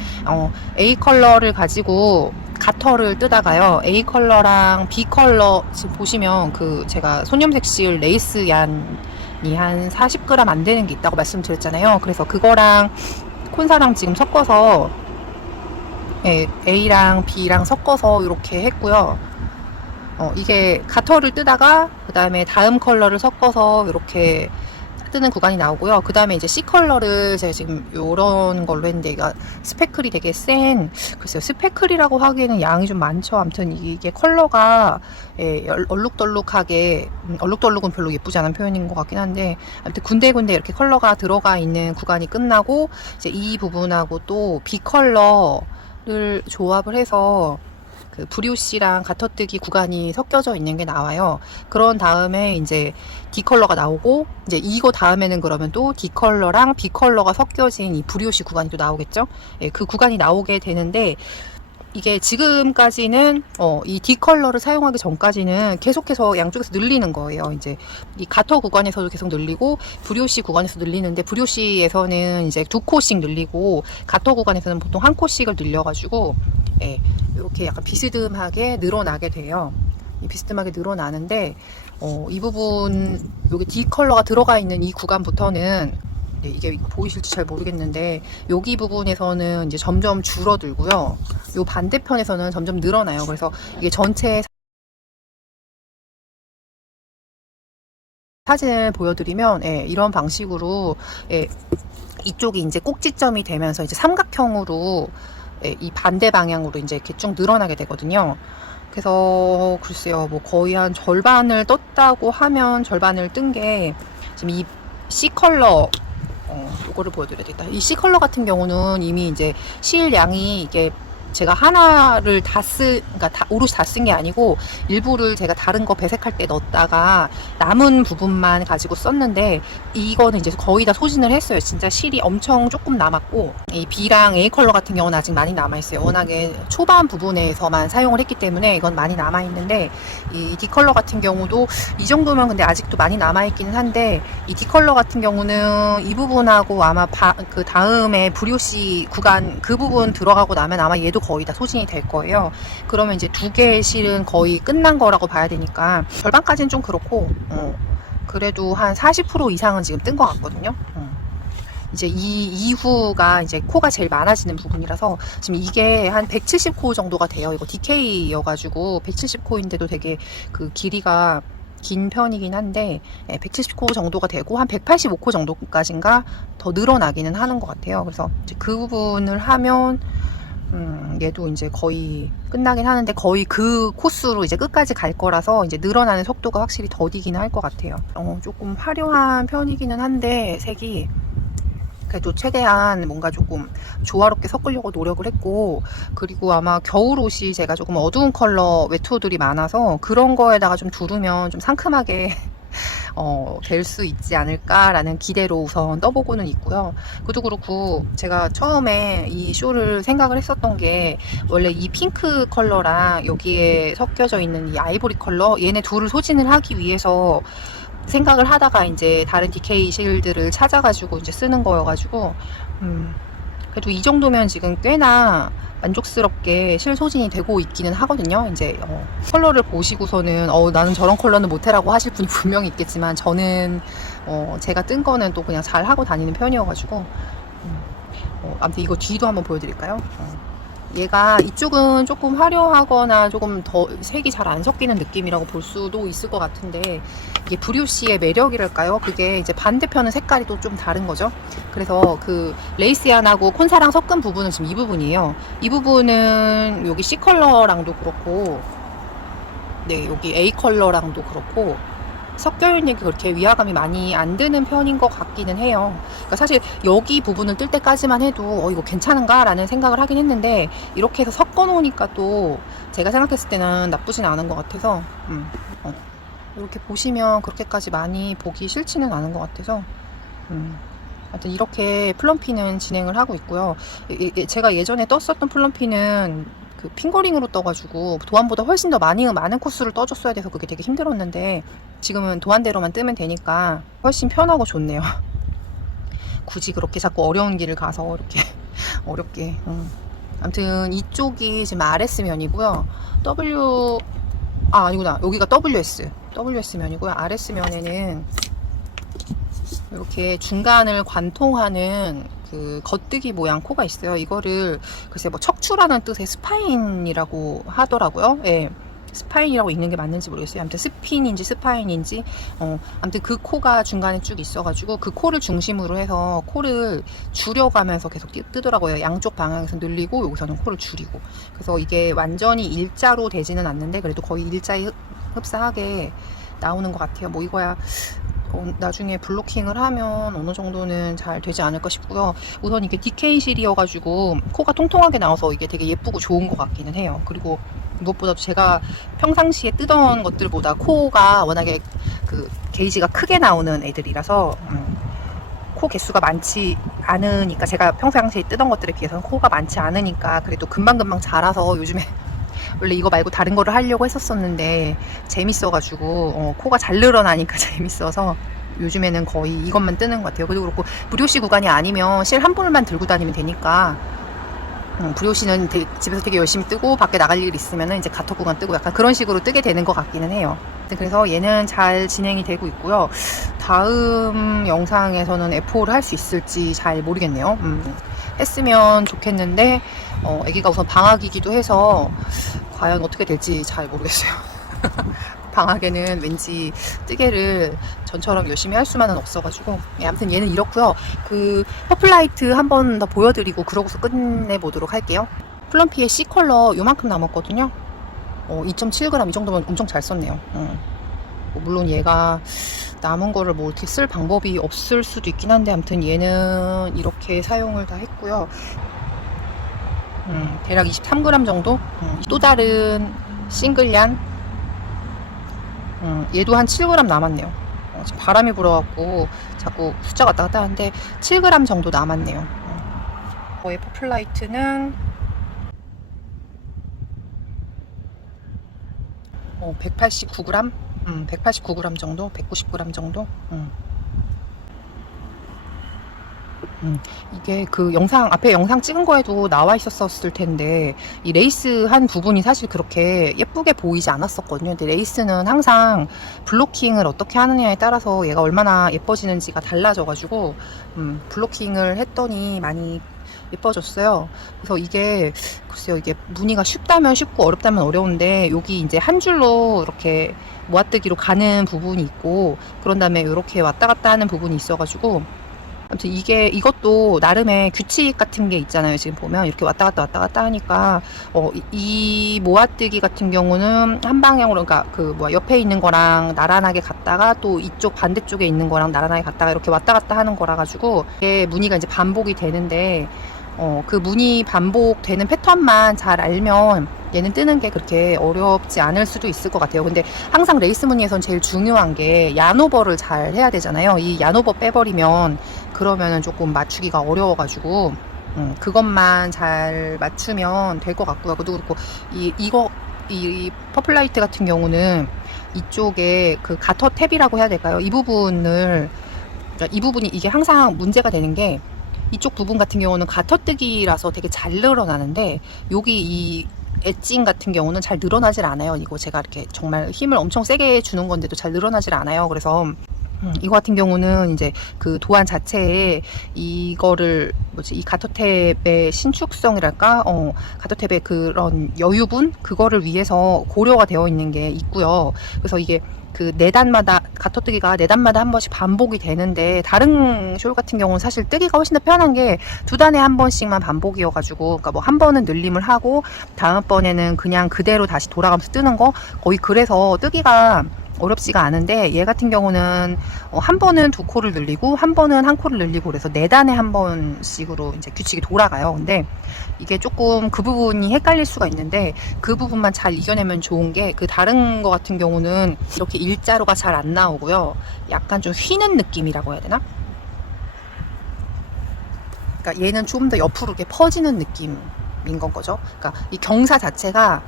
A 컬러를 가지고 가터를 뜨다가요, A 컬러랑 B 컬러 지금 보시면 그 제가 손염색실 레이스 얀이 한 40g 안 되는 게 있다고 말씀드렸잖아요. 그래서 그거랑 콘사랑 지금 섞어서 A랑 B랑 섞어서 이렇게 했고요. 이게 가터를 뜨다가 그 다음에 다음 컬러를 섞어서 이렇게 뜨는 구간이 나오고요. 그 다음에 이제 C 컬러를 제가 지금 요런 걸로 했는데, 얘가 스패클이 되게 글쎄요, 스패클이라고 하기에는 양이 좀 많죠. 아무튼 이게 컬러가 얼룩덜룩하게, 얼룩덜룩은 별로 예쁘지 않은 표현인 것 같긴 한데, 아무튼 군데군데 이렇게 컬러가 들어가 있는 구간이 끝나고, 이제 이 부분하고 또 B 컬러를 조합을 해서 그 브리오시랑 가터뜨기 구간이 섞여져 있는 게 나와요. 그런 다음에 이제 D 컬러가 나오고, 이제 이거 다음에는 그러면 또 D 컬러랑 B 컬러가 섞여진 이 브리오시 구간이 또 나오겠죠. 예, 그 구간이 나오게 되는데, 이게 지금까지는 이 D 컬러를 사용하기 전까지는 계속해서 양쪽에서 늘리는 거예요. 이제 이 가터 구간에서도 계속 늘리고 브리오시 구간에서 늘리는데, 브리오시에서는 이제 2코씩 늘리고 가터 구간에서는 보통 1코씩을 늘려가지고, 예, 이렇게 약간 비스듬하게 늘어나게 돼요. 비스듬하게 늘어나는데, 이 부분, 여기 D 컬러가 들어가 있는 이 구간부터는, 네, 이게 보이실지 잘 모르겠는데, 여기 부분에서는 이제 점점 줄어들고요. 요 반대편에서는 점점 늘어나요. 그래서 이게 전체 사진을 보여드리면, 이런 방식으로, 이쪽이 이제 꼭지점이 되면서 이제 삼각형으로, 이 반대 방향으로 이제 이렇게 쭉 늘어나게 되거든요. 그래서 글쎄요, 뭐 거의 한 절반을 떴다고 하면, 절반을 뜬 게 지금 이 C 컬러, 요거를 보여드려야겠다. 이 C 컬러 같은 경우는 이미 이제 실 양이, 이게 제가 하나를 그러니까 오롯이 다 쓴 게 아니고 일부를 제가 다른 거 배색할 때 넣었다가 남은 부분만 가지고 썼는데, 이거는 이제 거의 다 소진을 했어요. 진짜 실이 엄청 조금 남았고, 이 B랑 A 컬러 같은 경우는 아직 많이 남아있어요. 워낙에 초반 부분에서만 사용을 했기 때문에 이건 많이 남아있는데, 이 D 컬러 같은 경우도 이 정도면 근데 아직도 많이 남아있기는 한데, 이 D 컬러 같은 경우는 이 부분하고 아마 그 다음에 브리오시 구간 그 부분 들어가고 나면 아마 얘도 거의 다 소진이 될 거예요. 그러면 이제 두 개의 실은 거의 끝난 거라고 봐야 되니까, 절반까지는 좀 그렇고, 그래도 한 40% 이상은 지금 뜬 것 같거든요. 이제 이 이후가 이제 코가 제일 많아지는 부분이라서 지금 이게 한 170코 정도가 돼요. 이거 DK여가지고 170코인데도 되게 그 길이가 긴 편이긴 한데, 170코 정도가 되고 한 185코 정도까지인가 더 늘어나기는 하는 것 같아요. 그래서 이제 그 부분을 하면 얘도 이제 거의 끝나긴 하는데, 거의 그 코스로 이제 끝까지 갈 거라서 이제 늘어나는 속도가 확실히 더디긴 할 것 같아요. 조금 화려한 편이기는 한데, 색이 그래도 최대한 뭔가 조금 조화롭게 섞으려고 노력을 했고, 그리고 아마 겨울 옷이 제가 조금 어두운 컬러 웨트옷들이 많아서 그런 거에다가 좀 두르면 좀 상큼하게 될 수 있지 않을까라는 기대로 우선 떠보고는 있고요. 그것도 그렇고 제가 처음에 이 쇼를 생각을 했었던 게, 원래 이 핑크 컬러랑 여기에 섞여져 있는 이 아이보리 컬러, 얘네 둘을 소진을 하기 위해서 생각을 하다가 이제 다른 DK 실들을 찾아가지고 이제 쓰는 거여가지고, 그래도 이 정도면 지금 꽤나 만족스럽게 실 소진이 되고 있기는 하거든요. 이제 컬러를 보시고서는 나는 저런 컬러는 못해라고 하실 분이 분명히 있겠지만, 저는 제가 뜬 거는 또 그냥 잘 하고 다니는 편이어가지고, 아무튼 이거 뒤도 한번 보여드릴까요? 얘가 이쪽은 조금 화려하거나 조금 더 색이 잘 안 섞이는 느낌이라고 볼 수도 있을 것 같은데, 이게 브리오시의 매력이랄까요? 그게 이제 반대편은 색깔이 또 좀 다른 거죠. 그래서 그 레이스얀하고 콘사랑 섞은 부분은 지금 이 부분이에요. 이 부분은 여기 C 컬러랑도 그렇고, 네, 여기 A 컬러랑도 그렇고 섞여있는 게 그렇게 위화감이 많이 안 드는 편인 것 같기는 해요. 그러니까 사실 여기 부분을 뜰 때까지만 해도 이거 괜찮은가 라는 생각을 하긴 했는데, 이렇게 해서 섞어 놓으니까 또 제가 생각했을 때는 나쁘진 않은 것 같아서 이렇게 보시면 그렇게까지 많이 보기 싫지는 않은 것 같아서 하여튼 이렇게 플럼피는 진행을 하고 있고요. 제가 예전에 떴었던 플럼피는 그 핑거링으로 떠가지고 도안보다 훨씬 더 많은 코스를 떠줬어야 돼서 그게 되게 힘들었는데, 지금은 도안대로만 뜨면 되니까 훨씬 편하고 좋네요. 굳이 그렇게 자꾸 어려운 길을 가서 이렇게 어렵게. 아무튼 이쪽이 지금 RS면이고요. 아니구나, 여기가 WS면이고요. RS면에는 이렇게 중간을 관통하는 그 겉뜨기 모양 코가 있어요. 이거를 글쎄 뭐 척추라는 뜻의 스파인이라고 하더라고요. 예. 스파인이라고 읽는 게 맞는지 모르겠어요. 아무튼 스핀인지 스파인인지 아무튼 그 코가 중간에 쭉 있어가지고 그 코를 중심으로 해서 코를 줄여가면서 계속 뜨더라고요. 양쪽 방향에서 늘리고 여기서는 코를 줄이고. 그래서 이게 완전히 일자로 되지는 않는데 그래도 거의 일자에 흡사하게 나오는 것 같아요. 뭐 이거야 나중에 블로킹을 하면 어느 정도는 잘 되지 않을까 싶고요. 우선 이게 DK실이어가지고 코가 통통하게 나와서 이게 되게 예쁘고 좋은 것 같기는 해요. 그리고 무엇보다도 제가 평상시에 뜨던 것들보다 코가 워낙에 그 게이지가 크게 나오는 애들이라서 코 개수가 많지 않으니까, 제가 평상시에 뜨던 것들에 비해서는 코가 많지 않으니까 그래도 금방금방 자라서 요즘에 원래 이거 말고 다른 거를 하려고 했었었는데 재밌어가지고 코가 잘 늘어나니까 재밌어서 요즘에는 거의 이것만 뜨는 것 같아요. 그리고 그렇고 브리오시 구간이 아니면 실 한 볼만 들고 다니면 되니까 브리오시는 집에서 되게 열심히 뜨고 밖에 나갈 일 있으면 이제 가터 구간 뜨고 약간 그런 식으로 뜨게 되는 것 같기는 해요. 그래서 얘는 잘 진행이 되고 있고요. 다음 영상에서는 F5를 할 수 있을지 잘 모르겠네요. 했으면 좋겠는데 애기가 우선 방학이기도 해서 과연 어떻게 될지 잘 모르겠어요. 방학에는 왠지 뜨개를 전처럼 열심히 할 수만은 없어가지고. 아무튼 얘는 이렇고요. 그 퍼플라이트 한 번 더 보여드리고 그러고서 끝내보도록 할게요. 플럼피의 C 컬러 요만큼 남았거든요. 2.7g 이 정도면 엄청 잘 썼네요. 물론 얘가 남은 거를 뭐 어떻게 쓸 방법이 없을 수도 있긴 한데, 아무튼 얘는 이렇게 사용을 다 했고요. 대략 23g 정도? 또 다른 싱글얀, 얘도 한 7g 남았네요. 지금 바람이 불어갖고 자꾸 숫자 왔다 갔다 하는데 7g 정도 남았네요. 거의 퍼플라이트는 189g? 189g 정도? 190g 정도? 이게 그 앞에 영상 찍은 거에도 나와 있었을 텐데, 이 레이스 한 부분이 사실 그렇게 예쁘게 보이지 않았었거든요. 근데 레이스는 항상 블로킹을 어떻게 하느냐에 따라서 얘가 얼마나 예뻐지는지가 달라져가지고, 블로킹을 했더니 많이 예뻐졌어요. 그래서 이게 글쎄요, 이게 무늬가 쉽다면 쉽고 어렵다면 어려운데, 여기 이제 한 줄로 이렇게 모아뜨기로 가는 부분이 있고, 그런 다음에 이렇게 왔다 갔다 하는 부분이 있어가지고, 아무튼 이것도 나름의 규칙 같은 게 있잖아요. 지금 보면 이렇게 왔다 갔다 하니까 이 모아뜨기 같은 경우는 한 방향으로, 그러니까 그 옆에 있는 거랑 나란하게 갔다가 또 이쪽 반대쪽에 있는 거랑 나란하게 갔다가 이렇게 왔다 갔다 하는 거라 가지고 이게 무늬가 이제 반복이 되는데, 그 무늬 반복되는 패턴만 잘 알면 얘는 뜨는 게 그렇게 어렵지 않을 수도 있을 것 같아요. 근데 항상 레이스 무늬에선 제일 중요한 게 야노버를 잘 해야 되잖아요. 이 야노버 빼버리면 그러면은 조금 맞추기가 어려워가지고 그것만 잘 맞추면 될 것 같고요. 그리고 이 퍼플라이트 같은 경우는 이쪽에 그 가터 탭이라고 해야 될까요? 이 부분이 이게 항상 문제가 되는 게, 이쪽 부분 같은 경우는 가터뜨기라서 되게 잘 늘어나는데, 여기 이 엣징 같은 경우는 잘 늘어나질 않아요. 이거 제가 이렇게 정말 힘을 엄청 세게 주는 건데도 잘 늘어나질 않아요. 그래서 이거 같은 경우는 이제 그 도안 자체에 이거를 이 가터탭의 신축성이랄까, 가터탭의 그런 여유분 그거를 위해서 고려가 되어 있는 게 있고요. 그래서 이게 그 4단마다 가터뜨기가 4단마다 한 번씩 반복이 되는데, 다른 숄 같은 경우는 사실 뜨기가 훨씬 더 편한 게 2단에 한 번씩만 반복이어가지고, 그러니까 뭐 한 번은 늘림을 하고 다음번에는 그냥 그대로 다시 돌아가면서 뜨는 거, 거의 그래서 뜨기가 어렵지가 않은데, 얘 같은 경우는 한 번은 2코를 늘리고 한 번은 1코를 늘리고 그래서 4단에 한 번씩으로 이제 규칙이 돌아가요. 근데 이게 조금 그 부분이 헷갈릴 수가 있는데, 그 부분만 잘 이겨내면 좋은 게, 그 다른 거 같은 경우는 이렇게 일자로가 잘 안 나오고요. 약간 좀 휘는 느낌이라고 해야 되나? 그러니까 얘는 좀 더 옆으로 이렇게 퍼지는 느낌인 건 거죠. 그러니까 이 경사 자체가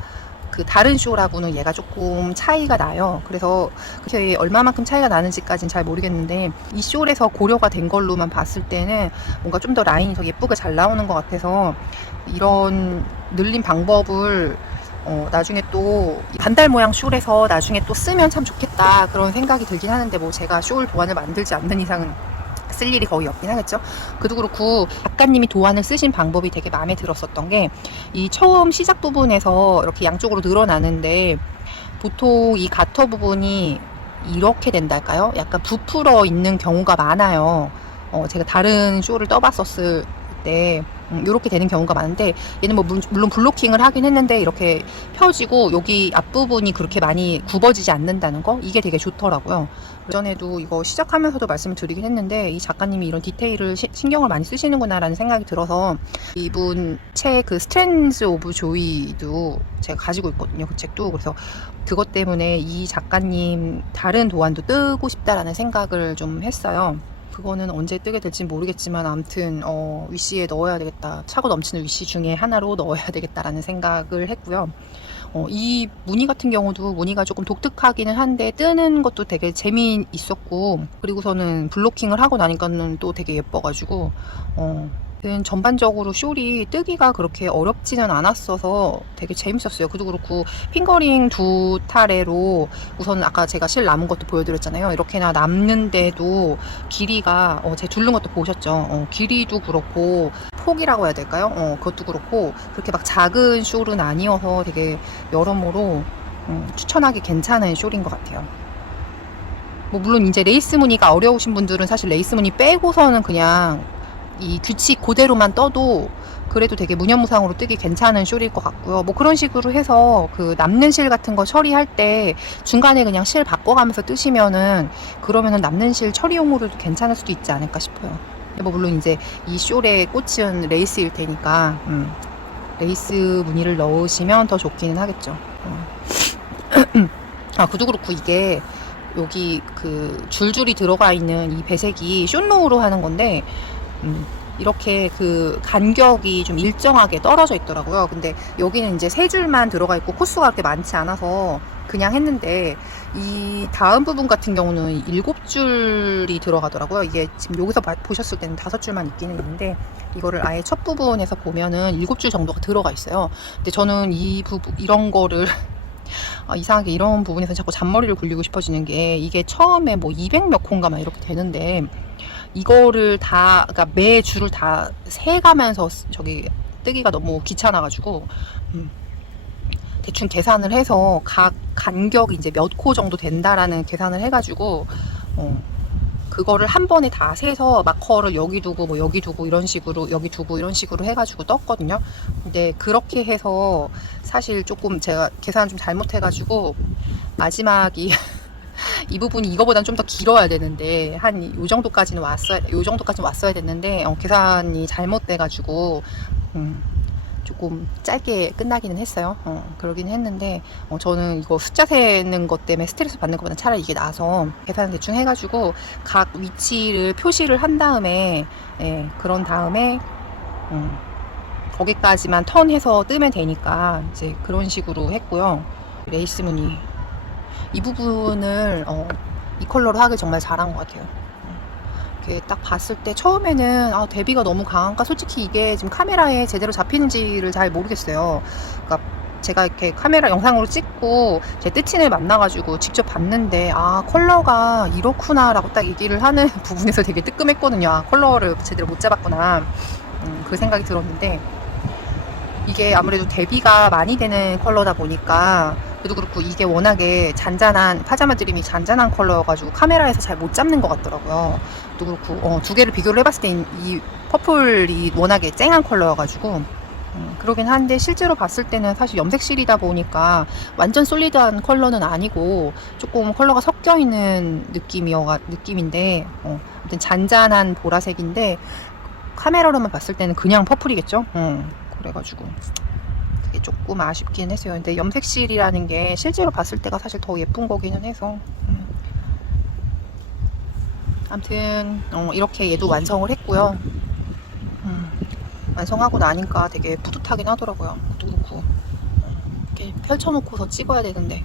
그 다른 숄하고는 얘가 조금 차이가 나요. 그래서 그게 얼마만큼 차이가 나는지까지는 잘 모르겠는데, 이 숄에서 고려가 된 걸로만 봤을 때는 뭔가 좀 더 라인이 더 예쁘게 잘 나오는 것 같아서, 이런 늘림 방법을 나중에 또 반달 모양 숄에서 나중에 또 쓰면 참 좋겠다, 그런 생각이 들긴 하는데, 뭐 제가 숄 도안을 만들지 않는 이상은 쓸 일이 거의 없긴 하겠죠. 그도 그렇고 작가님이 도안을 쓰신 방법이 되게 마음에 들었었던 게, 이 처음 시작 부분에서 이렇게 양쪽으로 늘어나는데, 보통 이 가터 부분이 이렇게 된달까요? 약간 부풀어 있는 경우가 많아요. 제가 다른 숄을 떠봤었을 때 이렇게 되는 경우가 많은데, 얘는 뭐 물론 블로킹을 하긴 했는데 이렇게 펴지고 여기 앞부분이 그렇게 많이 굽어지지 않는다는 거, 이게 되게 좋더라고요. 예전에도 이거 시작하면서도 말씀을 드리긴 했는데, 이 작가님이 이런 디테일을 신경을 많이 쓰시는구나 라는 생각이 들어서, 이분 책 그 스트렝스 오브 조이도 제가 가지고 있거든요, 그 책도. 그래서 그것 때문에 이 작가님 다른 도안도 뜨고 싶다라는 생각을 좀 했어요. 그거는 언제 뜨게 될지 모르겠지만, 아무튼 위시에 넣어야 되겠다, 차고 넘치는 위시 중에 하나로 넣어야 되겠다라는 생각을 했고요. 이 무늬 같은 경우도 무늬가 조금 독특하기는 한데 뜨는 것도 되게 재미있었고, 그리고서는 블로킹을 하고 나니까는 또 되게 예뻐가지고, 전반적으로 숄이 뜨기가 그렇게 어렵지는 않았어서 되게 재밌었어요. 그도 그렇고 핑거링 2타래로 우선 아까 제가 실 남은 것도 보여드렸잖아요. 이렇게나 남는데도 길이가 제가 두른 것도 보셨죠. 길이도 그렇고 폭이라고 해야 될까요? 그것도 그렇고 그렇게 막 작은 숄은 아니어서 되게 여러모로 추천하기 괜찮은 숄인 것 같아요. 뭐 물론 이제 레이스 무늬가 어려우신 분들은 사실 레이스 무늬 빼고서는 그냥 이 규칙 그대로만 떠도 그래도 되게 무념무상으로 뜨기 괜찮은 숄일 것 같고요. 뭐 그런 식으로 해서 그 남는 실 같은 거 처리할 때 중간에 그냥 실 바꿔가면서 뜨시면은, 그러면은 남는 실 처리용으로도 괜찮을 수도 있지 않을까 싶어요. 뭐 물론 이제 이 숄의 꽃은 레이스일 테니까 레이스 무늬를 넣으시면 더 좋기는 하겠죠. 그도 그렇고 이게 여기 그 줄줄이 들어가 있는 이 배색이 숏로우로 하는 건데, 이렇게 그 간격이 좀 일정하게 떨어져 있더라고요. 근데 여기는 이제 3줄만 들어가 있고 코수가 그렇게 많지 않아서 그냥 했는데, 이 다음 부분 같은 경우는 7줄이 들어가더라고요. 이게 지금 여기서 보셨을 때는 5줄만 있기는 있는데, 이거를 아예 첫 부분에서 보면은 7줄 정도가 들어가 있어요. 근데 저는 이런 거를 이상하게 이런 부분에서 자꾸 잔머리를 굴리고 싶어지는 게, 이게 처음에 뭐 200 몇 콘가 막 이렇게 되는데, 이거를 다, 그러니까 매 줄을 다 세가면서 저기 뜨기가 너무 귀찮아가지고, 대충 계산을 해서 각 간격이 이제 몇 코 정도 된다라는 계산을 해가지고, 그거를 한 번에 다 세서 마커를 여기 두고 뭐 여기 두고 이런 식으로, 여기 두고 이런 식으로 해가지고 떴거든요. 근데 그렇게 해서 사실 조금 제가 계산을 좀 잘못해가지고 마지막이 이 부분이 이거보다는 좀 더 길어야 되는데, 한 요 정도까지는 왔어야 됐는데, 계산이 잘못돼가지고 조금 짧게 끝나기는 했어요. 그러긴 했는데, 저는 이거 숫자 세는 것 때문에 스트레스 받는 것보다 차라리 이게 나아서 계산 대충 해가지고 각 위치를 표시를 한 다음에, 그런 다음에 거기까지만 턴해서 뜨면 되니까 이제 그런 식으로 했고요. 레이스 무늬 이 부분을 이 컬러로 하길 정말 잘한 것 같아요. 이렇게 딱 봤을 때 처음에는 대비가 너무 강한가, 솔직히 이게 지금 카메라에 제대로 잡히는지를 잘 모르겠어요. 그러니까 제가 이렇게 카메라 영상으로 찍고 제 뜰친을 만나가지고 직접 봤는데 아 컬러가 이렇구나 라고 딱 얘기를 하는 부분에서 되게 뜨끔했거든요. 아, 컬러를 제대로 못 잡았구나 그 생각이 들었는데 이게 아무래도 대비가 많이 되는 컬러다 보니까 그래도 그렇고 이게 워낙에 잔잔한 파자마 드림이 잔잔한 컬러여가지고 카메라에서 잘 못 잡는 것 같더라고요. 또 그렇고 두 개를 비교를 해봤을 때 이 퍼플이 워낙에 쨍한 컬러여가지고 그러긴 한데 실제로 봤을 때는 사실 염색실이다 보니까 완전 솔리드한 컬러는 아니고 조금 컬러가 섞여 있는 느낌인데 아무튼 잔잔한 보라색인데 카메라로만 봤을 때는 그냥 퍼플이겠죠. 그래가지고 그게 조금 아쉽긴 했어요. 근데 염색실이라는 게 실제로 봤을 때가 사실 더 예쁜 거기는 해서 아무튼 이렇게 얘도 완성을 했고요. 완성하고 나니까 되게 뿌듯하긴 하더라고요. 그것도 그렇고 이렇게 펼쳐놓고서 찍어야 되는데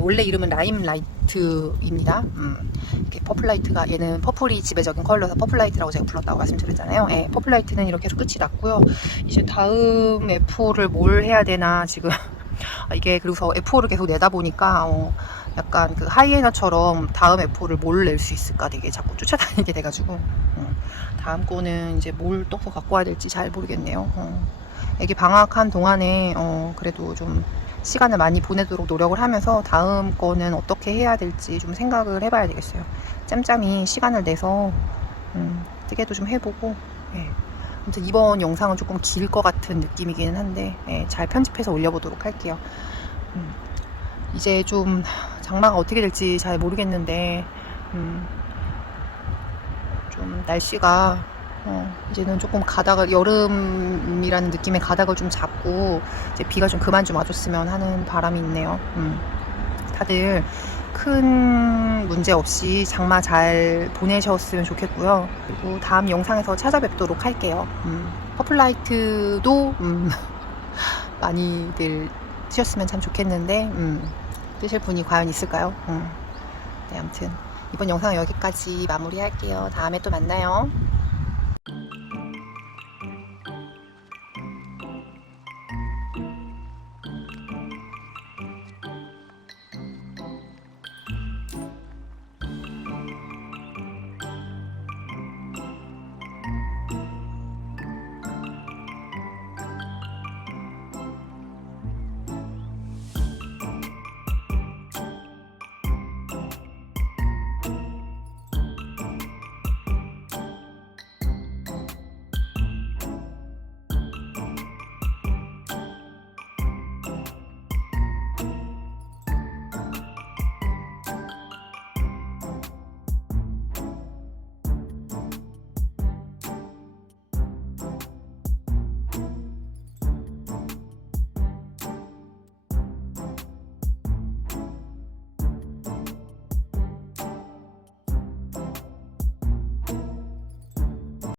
원래 이름은 라임 라이트입니다. 이렇게 퍼플라이트가 얘는 퍼플이 지배적인 컬러여서 퍼플라이트라고 제가 불렀다고 말씀드렸잖아요. 예, 퍼플라이트는 이렇게 해서 끝이 났고요. 이제 다음 F4를 뭘 해야 되나 지금 이게 그래서 F4를 계속 내다 보니까 약간 그 하이에나처럼 다음 F4를 뭘 낼 수 있을까 되게 자꾸 쫓아다니게 돼가지고 다음 거는 이제 뭘 떠서 갖고 와야 될지 잘 모르겠네요. 애기 방학한 동안에 그래도 좀 시간을 많이 보내도록 노력을 하면서 다음 거는 어떻게 해야 될지 좀 생각을 해봐야 되겠어요. 짬짬이 시간을 내서 뜨개도 좀 해보고 아무튼 이번 영상은 조금 길 것 같은 느낌이기는 한데 잘 편집해서 올려보도록 할게요. 이제 좀 장마가 어떻게 될지 잘 모르겠는데 좀 날씨가 이제는 조금 가닥을 여름이라는 느낌의 가닥을 좀 잡고 이제 비가 좀 그만 좀 와줬으면 하는 바람이 있네요. 다들 큰 문제 없이 장마 잘 보내셨으면 좋겠고요. 그리고 다음 영상에서 찾아뵙도록 할게요. 퍼플라이트도 많이들 쓰셨으면 참 좋겠는데 쓰실 분이 과연 있을까요? 네, 아무튼 이번 영상 여기까지 마무리할게요. 다음에 또 만나요.